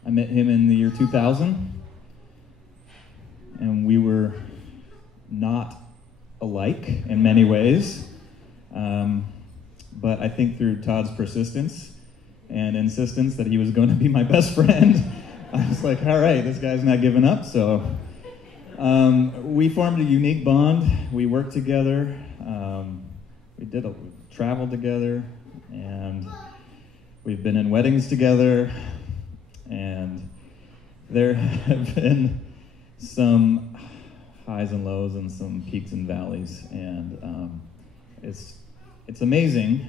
I met him in the year 2000, and we were not alike in many ways, but I think through Todd's persistence and insistence that he was going to be my best friend, I was like, all right, this guy's not giving up. So we formed a unique bond. We worked together. We traveled together, and we've been in weddings together, and there have been some highs and lows and some peaks and valleys, and it's amazing.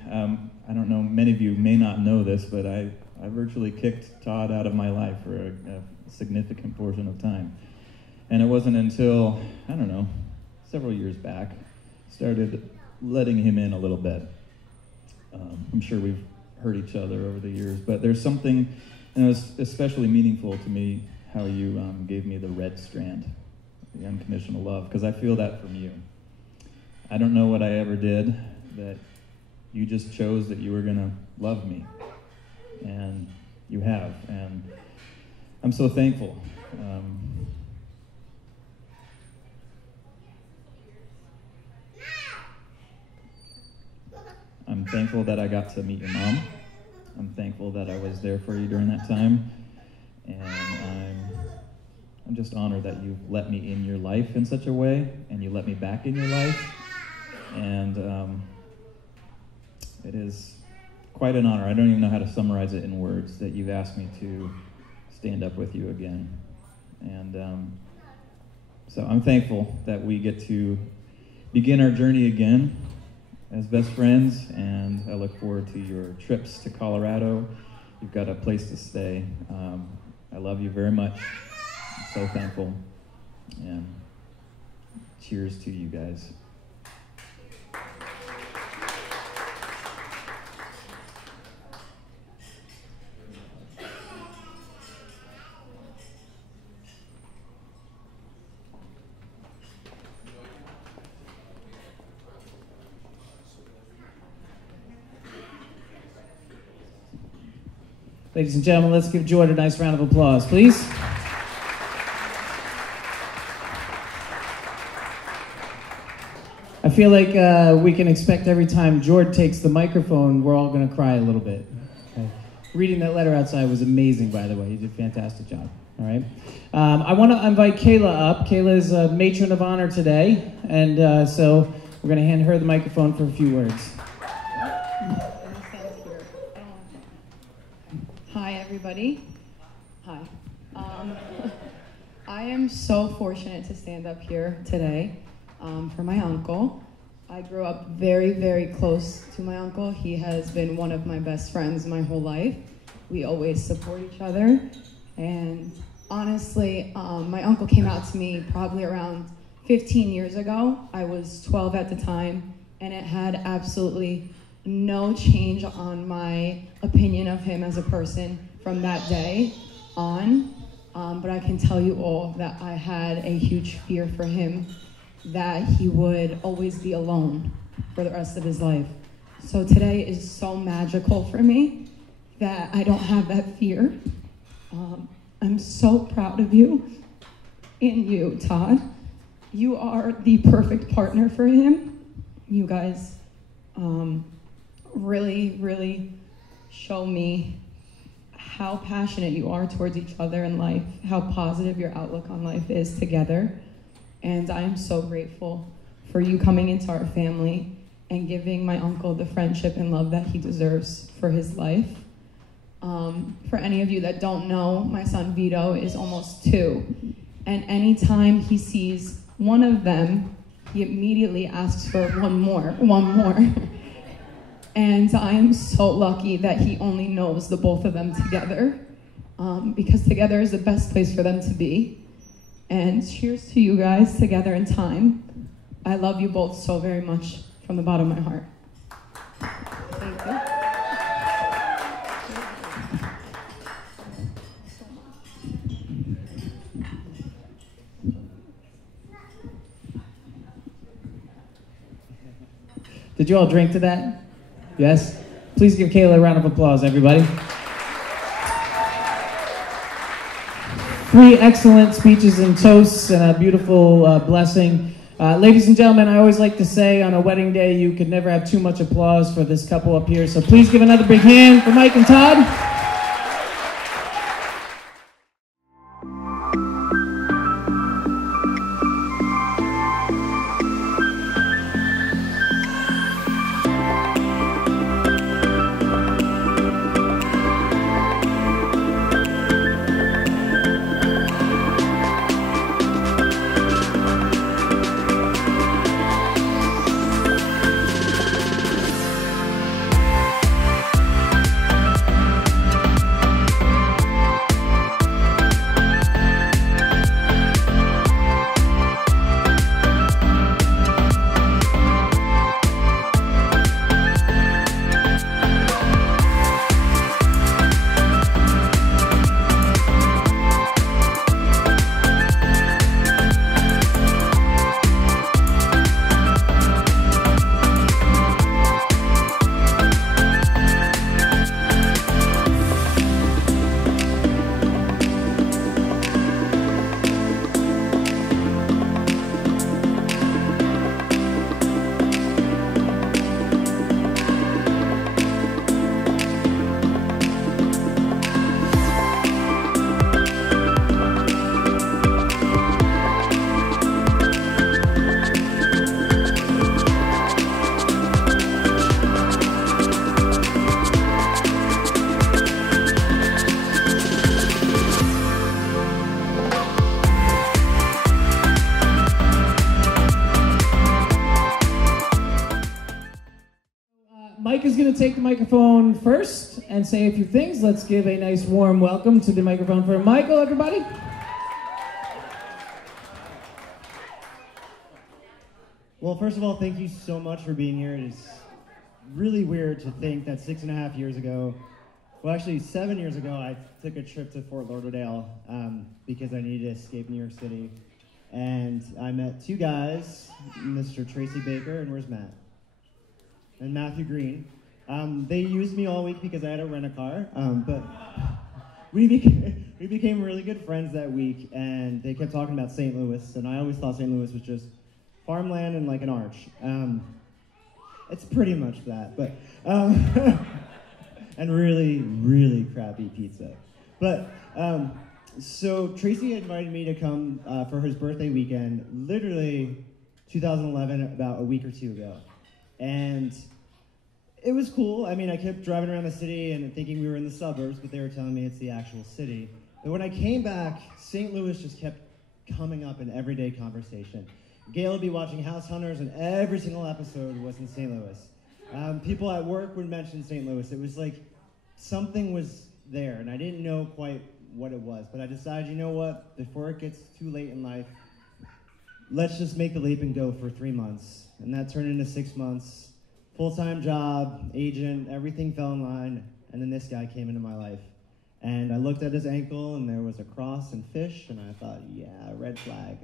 I don't know, many of you may not know this, but I virtually kicked Todd out of my life for a significant portion of time. And it wasn't until, I don't know, several years back, started letting him in a little bit. I'm sure we've hurt each other over the years, but there's something, and it was especially meaningful to me how you gave me the red strand, the unconditional love, because I feel that from you. I don't know what I ever did, that you just chose that you were going to love me, and you have, and I'm so thankful. I'm thankful that I got to meet your mom. I'm thankful that I was there for you during that time, and I'm just honored that you let me in your life in such a way, and you let me back in your life, and it is quite an honor. I don't even know how to summarize it in words, that you've asked me to stand up with you again, and so I'm thankful that we get to begin our journey again as best friends, and I look forward to your trips to Colorado. You've got a place to stay. I love you very much. I'm so thankful, and cheers to you guys. Ladies and gentlemen, let's give George a nice round of applause, please. I feel like we can expect every time George takes the microphone, we're all going to cry a little bit. Okay. Reading that letter outside was amazing, by the way. You did a fantastic job. All right. I want to invite Kayla up. Kayla is a matron of honor today, and so we're going to hand her the microphone for a few words. Hi, everybody. Hi. I am so fortunate to stand up here today for my uncle. I grew up very, very close to my uncle. He has been one of my best friends my whole life. We always support each other. And honestly, my uncle came out to me probably around 15 years ago. I was 12 at the time, and it had absolutely no change on my opinion of him as a person from that day on. But I can tell you all that I had a huge fear for him, that he would always be alone for the rest of his life. So today is so magical for me that I don't have that fear. I'm so proud of you and you, Todd. You are the perfect partner for him. You guys really, really show me how passionate you are towards each other in life, how positive your outlook on life is together. And I am so grateful for you coming into our family and giving my uncle the friendship and love that he deserves for his life. For any of you that don't know, my son Vito is almost 2. And anytime he sees one of them, he immediately asks for one more. And I am so lucky that he only knows the both of them together, because together is the best place for them to be. And cheers to you guys together in time. I love you both so very much from the bottom of my heart. Thank you. Did you all drink to that? Yes? Please give Kayla a round of applause, everybody. 3 excellent speeches and toasts and a beautiful blessing. Ladies and gentlemen, I always like to say on a wedding day, you could never have too much applause for this couple up here. So please give another big hand for Mike and Todd. Mike is going to take the microphone first and say a few things. Let's give a nice warm welcome to the microphone for Michael, everybody. Well, first of all, thank you so much for being here. It is really weird to think that 6.5 years ago, well, actually 7 years ago, I took a trip to Fort Lauderdale because I needed to escape New York City. And I met 2 guys, Mr. Tracy Baker, and where's Matt? And Matthew Green. They used me all week because I had to rent a car, but we became really good friends that week, and they kept talking about St. Louis, and I always thought St. Louis was just farmland and like an arch. It's pretty much that, but and really, really crappy pizza. But so Tracy invited me to come for his birthday weekend, literally 2011, about a week or 2 ago. And it was cool. I mean, I kept driving around the city and thinking we were in the suburbs, but they were telling me it's the actual city. But when I came back, St. Louis just kept coming up in everyday conversation. Gail would be watching House Hunters, and every single episode was in St. Louis. People at work would mention St. Louis. It was like something was there, and I didn't know quite what it was. But I decided, you know what? Before it gets too late in life, let's just make the leap and go for 3 months. And that turned into 6 months. Full-time job, agent, everything fell in line. And then this guy came into my life. And I looked at his ankle, and there was a cross and fish, and I thought, yeah, red flag.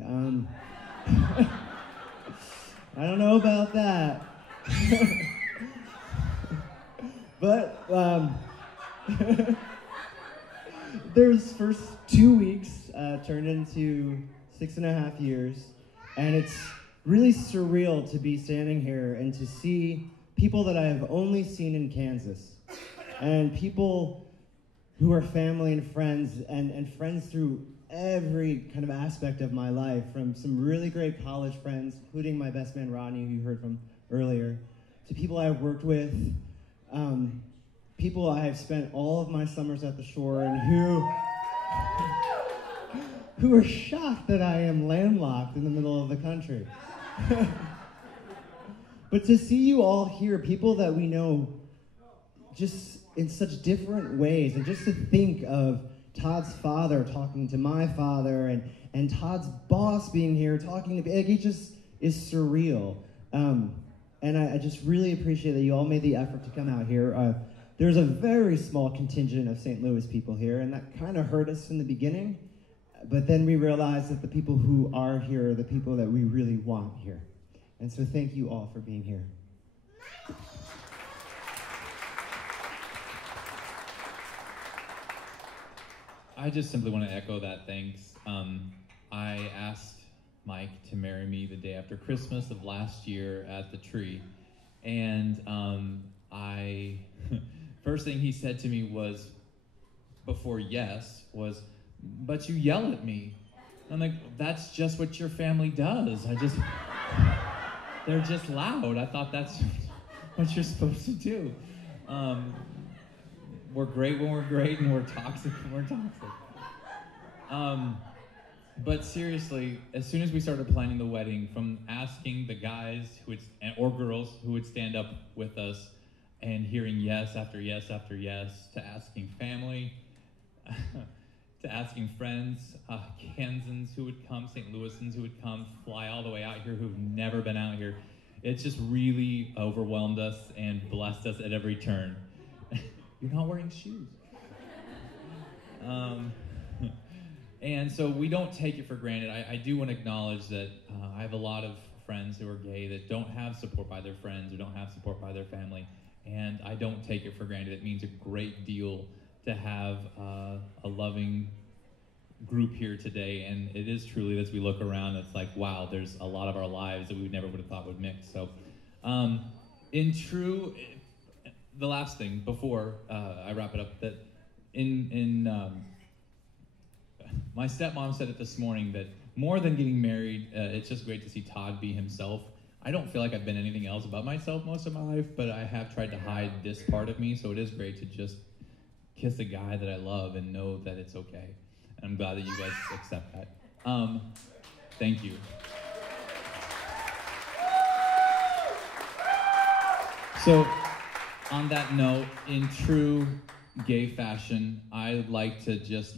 I don't know about that. But those first 2 weeks turned into 6.5 years. And it's really surreal to be standing here and to see people that I have only seen in Kansas, and people who are family and friends, and friends through every kind of aspect of my life, from some really great college friends, including my best man Rodney, who you heard from earlier, to people I've worked with, people I have spent all of my summers at the shore, and who are shocked that I am landlocked in the middle of the country. But to see you all here, people that we know just in such different ways, and just to think of Todd's father talking to my father, and Todd's boss being here talking to me, like, it just is surreal. And I just really appreciate that you all made the effort to come out here. There's a very small contingent of St. Louis people here, and that kind of hurt us in the beginning, but then we realized that the people who are here are the people that we really want here. And so thank you all for being here. I just simply want to echo that thanks. I asked Mike to marry me the day after Christmas of last year at the tree. And first thing he said to me was, before yes, was, "But you yell at me." I'm like, that's just what your family does. They're just loud. I thought that's what you're supposed to do. We're great when we're great, and we're toxic when we're toxic. But seriously, as soon as we started planning the wedding, from asking the guys or girls who would stand up with us and hearing yes after yes after yes, to asking family, to asking friends, Kansans who would come, St. Louisans who would come, fly all the way out here who've never been out here. It's just really overwhelmed us and blessed us at every turn. You're not wearing shoes. And so we don't take it for granted. I do want to acknowledge that I have a lot of friends who are gay that don't have support by their friends or don't have support by their family, and I don't take it for granted. It means a great deal to have a loving group here today, and it is truly, as we look around, it's like, wow, there's a lot of our lives that we never would have thought would mix. So the last thing before I wrap it up, that my stepmom said it this morning, that more than getting married, it's just great to see Todd be himself. I don't feel like I've been anything else about myself most of my life, but I have tried to hide this part of me, so it is great to just kiss a guy that I love and know that it's okay. And I'm glad that you guys accept that. Thank you. So, on that note, in true gay fashion, I'd like to just,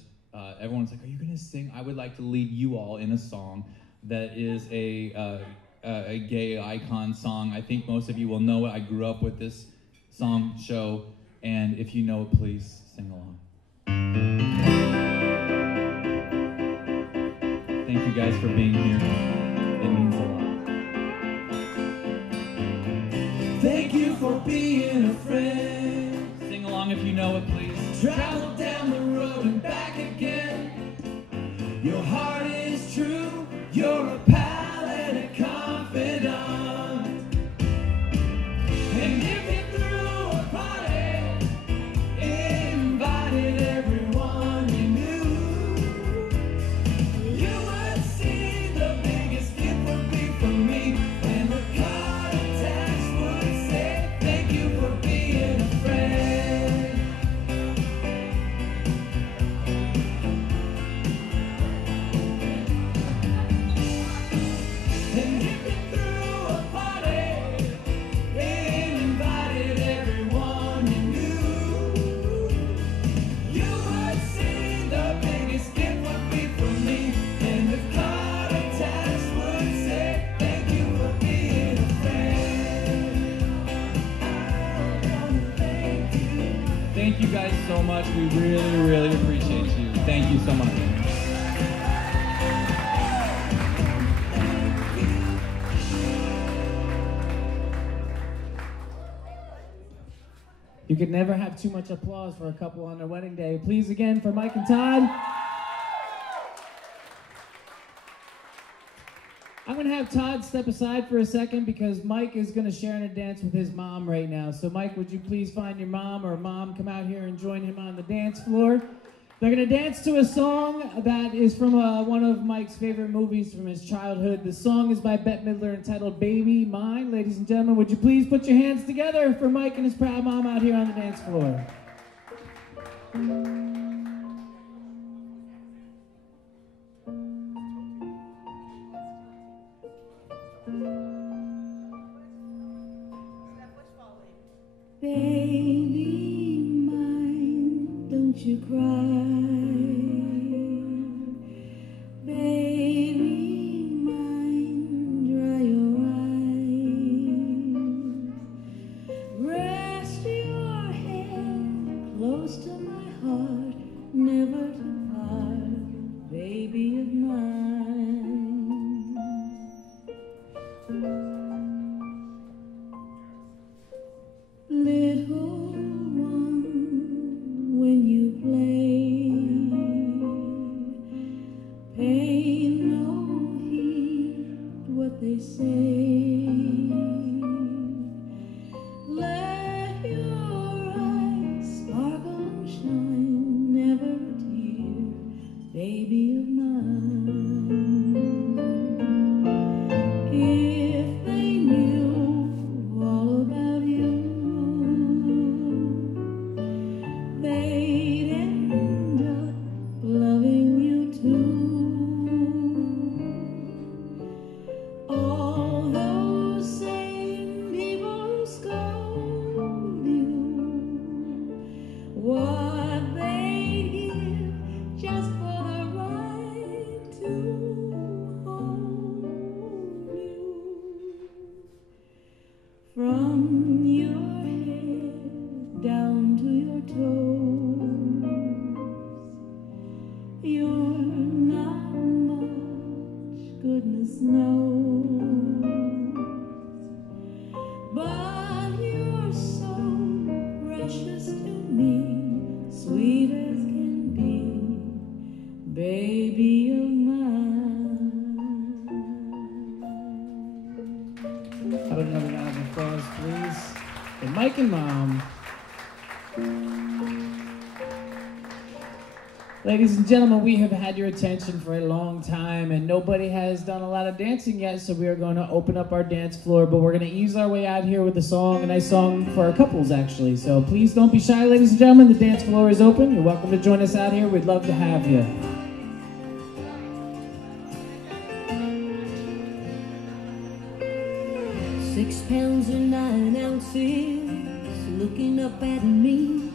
everyone's like, are you gonna sing? I would like to lead you all in a song that is a gay icon song. I think most of you will know it. I grew up with this song show, and if you know it, please sing along. Thank you guys for being here. It means a lot. Thank you for being a friend. Sing along if you know it, please. Travel down the road and back again. Your heart is true. You're a pal and a confidant. And if you threw a party, invited everyone you knew, you would see the biggest gift would be from me, and the card attached would say, thank you for being a friend. And if you threw a party and invited everyone you knew, you would see the biggest gift would be from me, and the card attached would say, thank you for being a friend. Thank you guys so much. We really, really appreciate you. Thank you so much. You could never have too much applause for a couple on their wedding day. Please again for Mike and Todd. I'm going to have Todd step aside for a second because Mike is going to share in a dance with his mom right now. So Mike, would you please find your mom, or mom come out here and join him on the dance floor. They're going to dance to a song that is from one of Mike's favorite movies from his childhood. The song is by Bette Midler, entitled Baby Mine. Ladies and gentlemen, would you please put your hands together for Mike and his proud mom out here on the dance floor. Baby mine, don't you cry. Baby mine, dry your eyes. Rest your head close to my heart, never to part, baby of mine. Little one, when you play, pay no heed what they say. Let your eyes sparkle and shine, never a tear, baby of mine. If they knew all about you, they'd end up loving you too. All those same people who scold you, what they'd give just for the right to hold you. From your head down to your toes, you're not much, goodness knows, but you're so precious to me, sweet as can be, baby of mine. Have another round of applause, please. For Mike and Mom. Ladies and gentlemen, we have had your attention for a long time, and nobody has done a lot of dancing yet, so we are going to open up our dance floor, but we're going to ease our way out here with a song, a nice song for our couples, actually. So please don't be shy, ladies and gentlemen. The dance floor is open. You're welcome to join us out here. We'd love to have you. 6 pounds or 9 ounces, looking up at me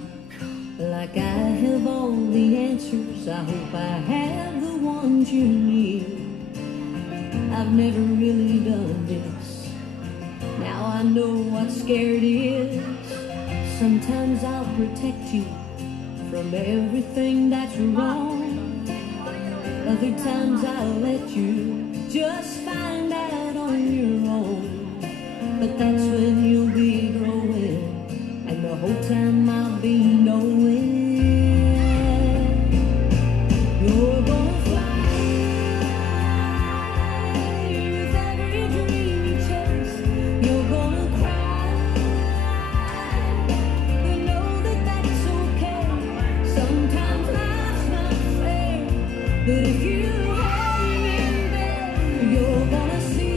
like I have all the answers. I hope I have the ones you need. I've never really done this. Now I know what scared is. Sometimes I'll protect you from everything that's wrong. Other times I'll let you just find out on your own. But that's when you'll be growing, and the whole time I'll be knowing you're gonna fly with every dream you chase. You're gonna cry, but know that that's okay. Sometimes life's not fair, but if you hang in there, you're gonna see.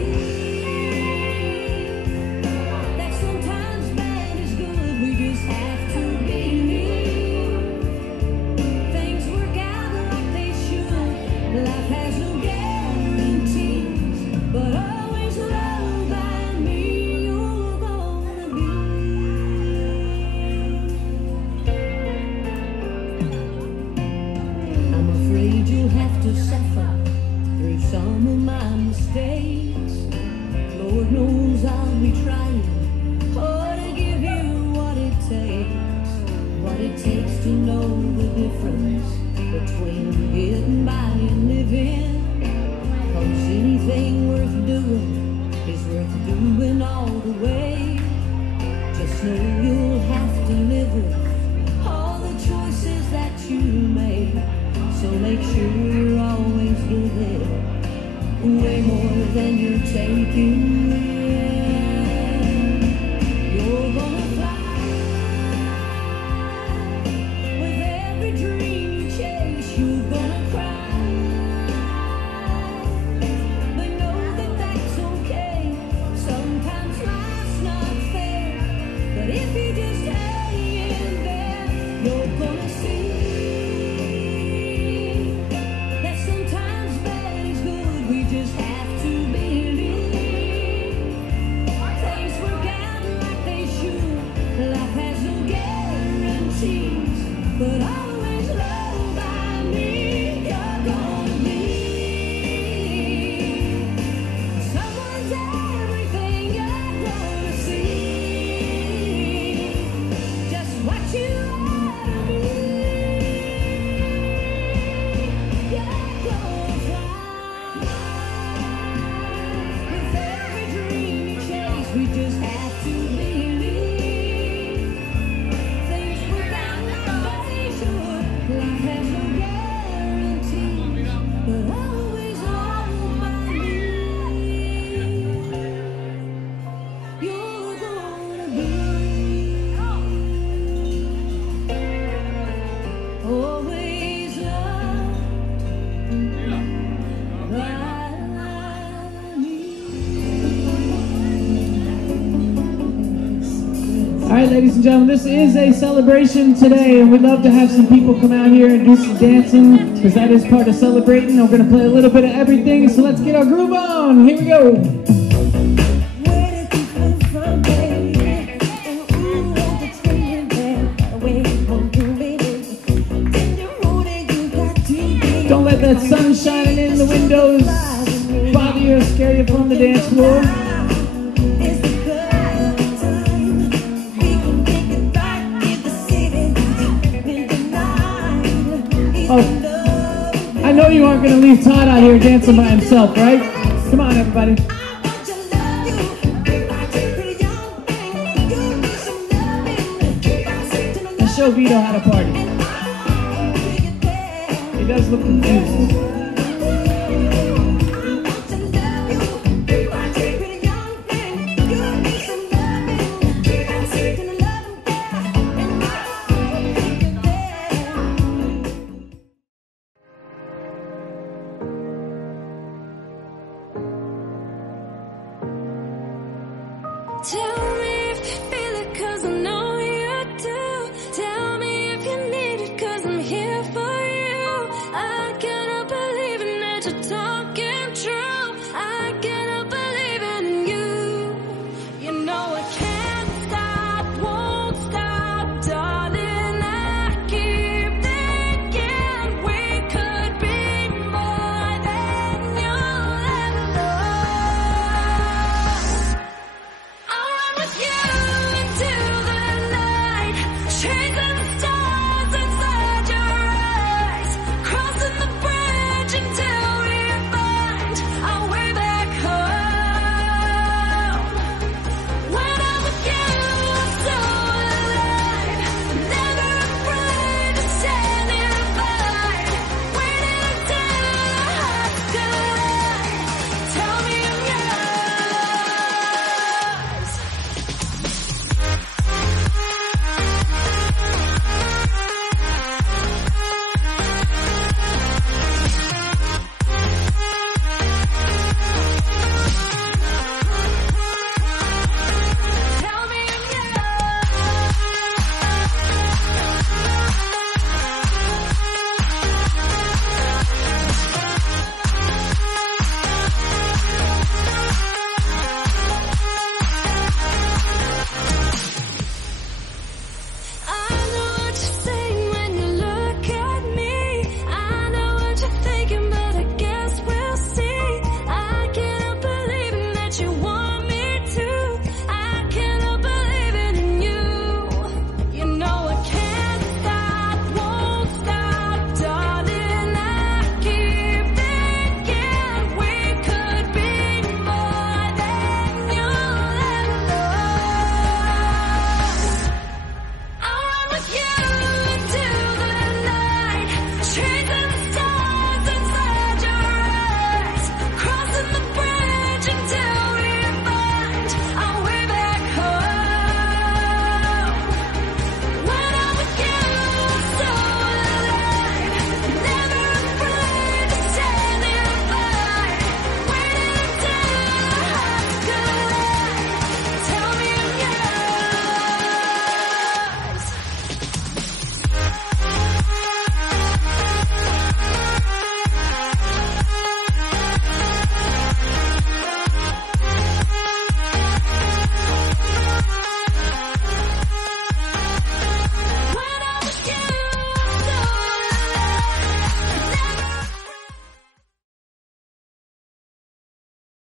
Some of my mistakes, Lord knows I'll be trying, to give you what it takes to know the difference between getting by and living. 'Cause anything worth doing is worth doing all the way. Just know you'll have to live with all the choices that you make. So make sure you're always giving way more than you're taking. You're gonna fly with every dream you chase. You're gonna cry, but know that that's okay. Sometimes life's not fair, but if you just hang in there, you're gonna see. Just have to believe. All right, ladies and gentlemen, this is a celebration today, and we'd love to have some people come out here and do some dancing, because that is part of celebrating. We're going to play a little bit of everything, so let's get our groove on. Here we go. Don't let that sun shining in the windows bother you or scare you from the dance floor. Oh, I know you aren't going to leave Todd out here dancing by himself, right? Come on, everybody. Let's show Vito how to party. He does look confused.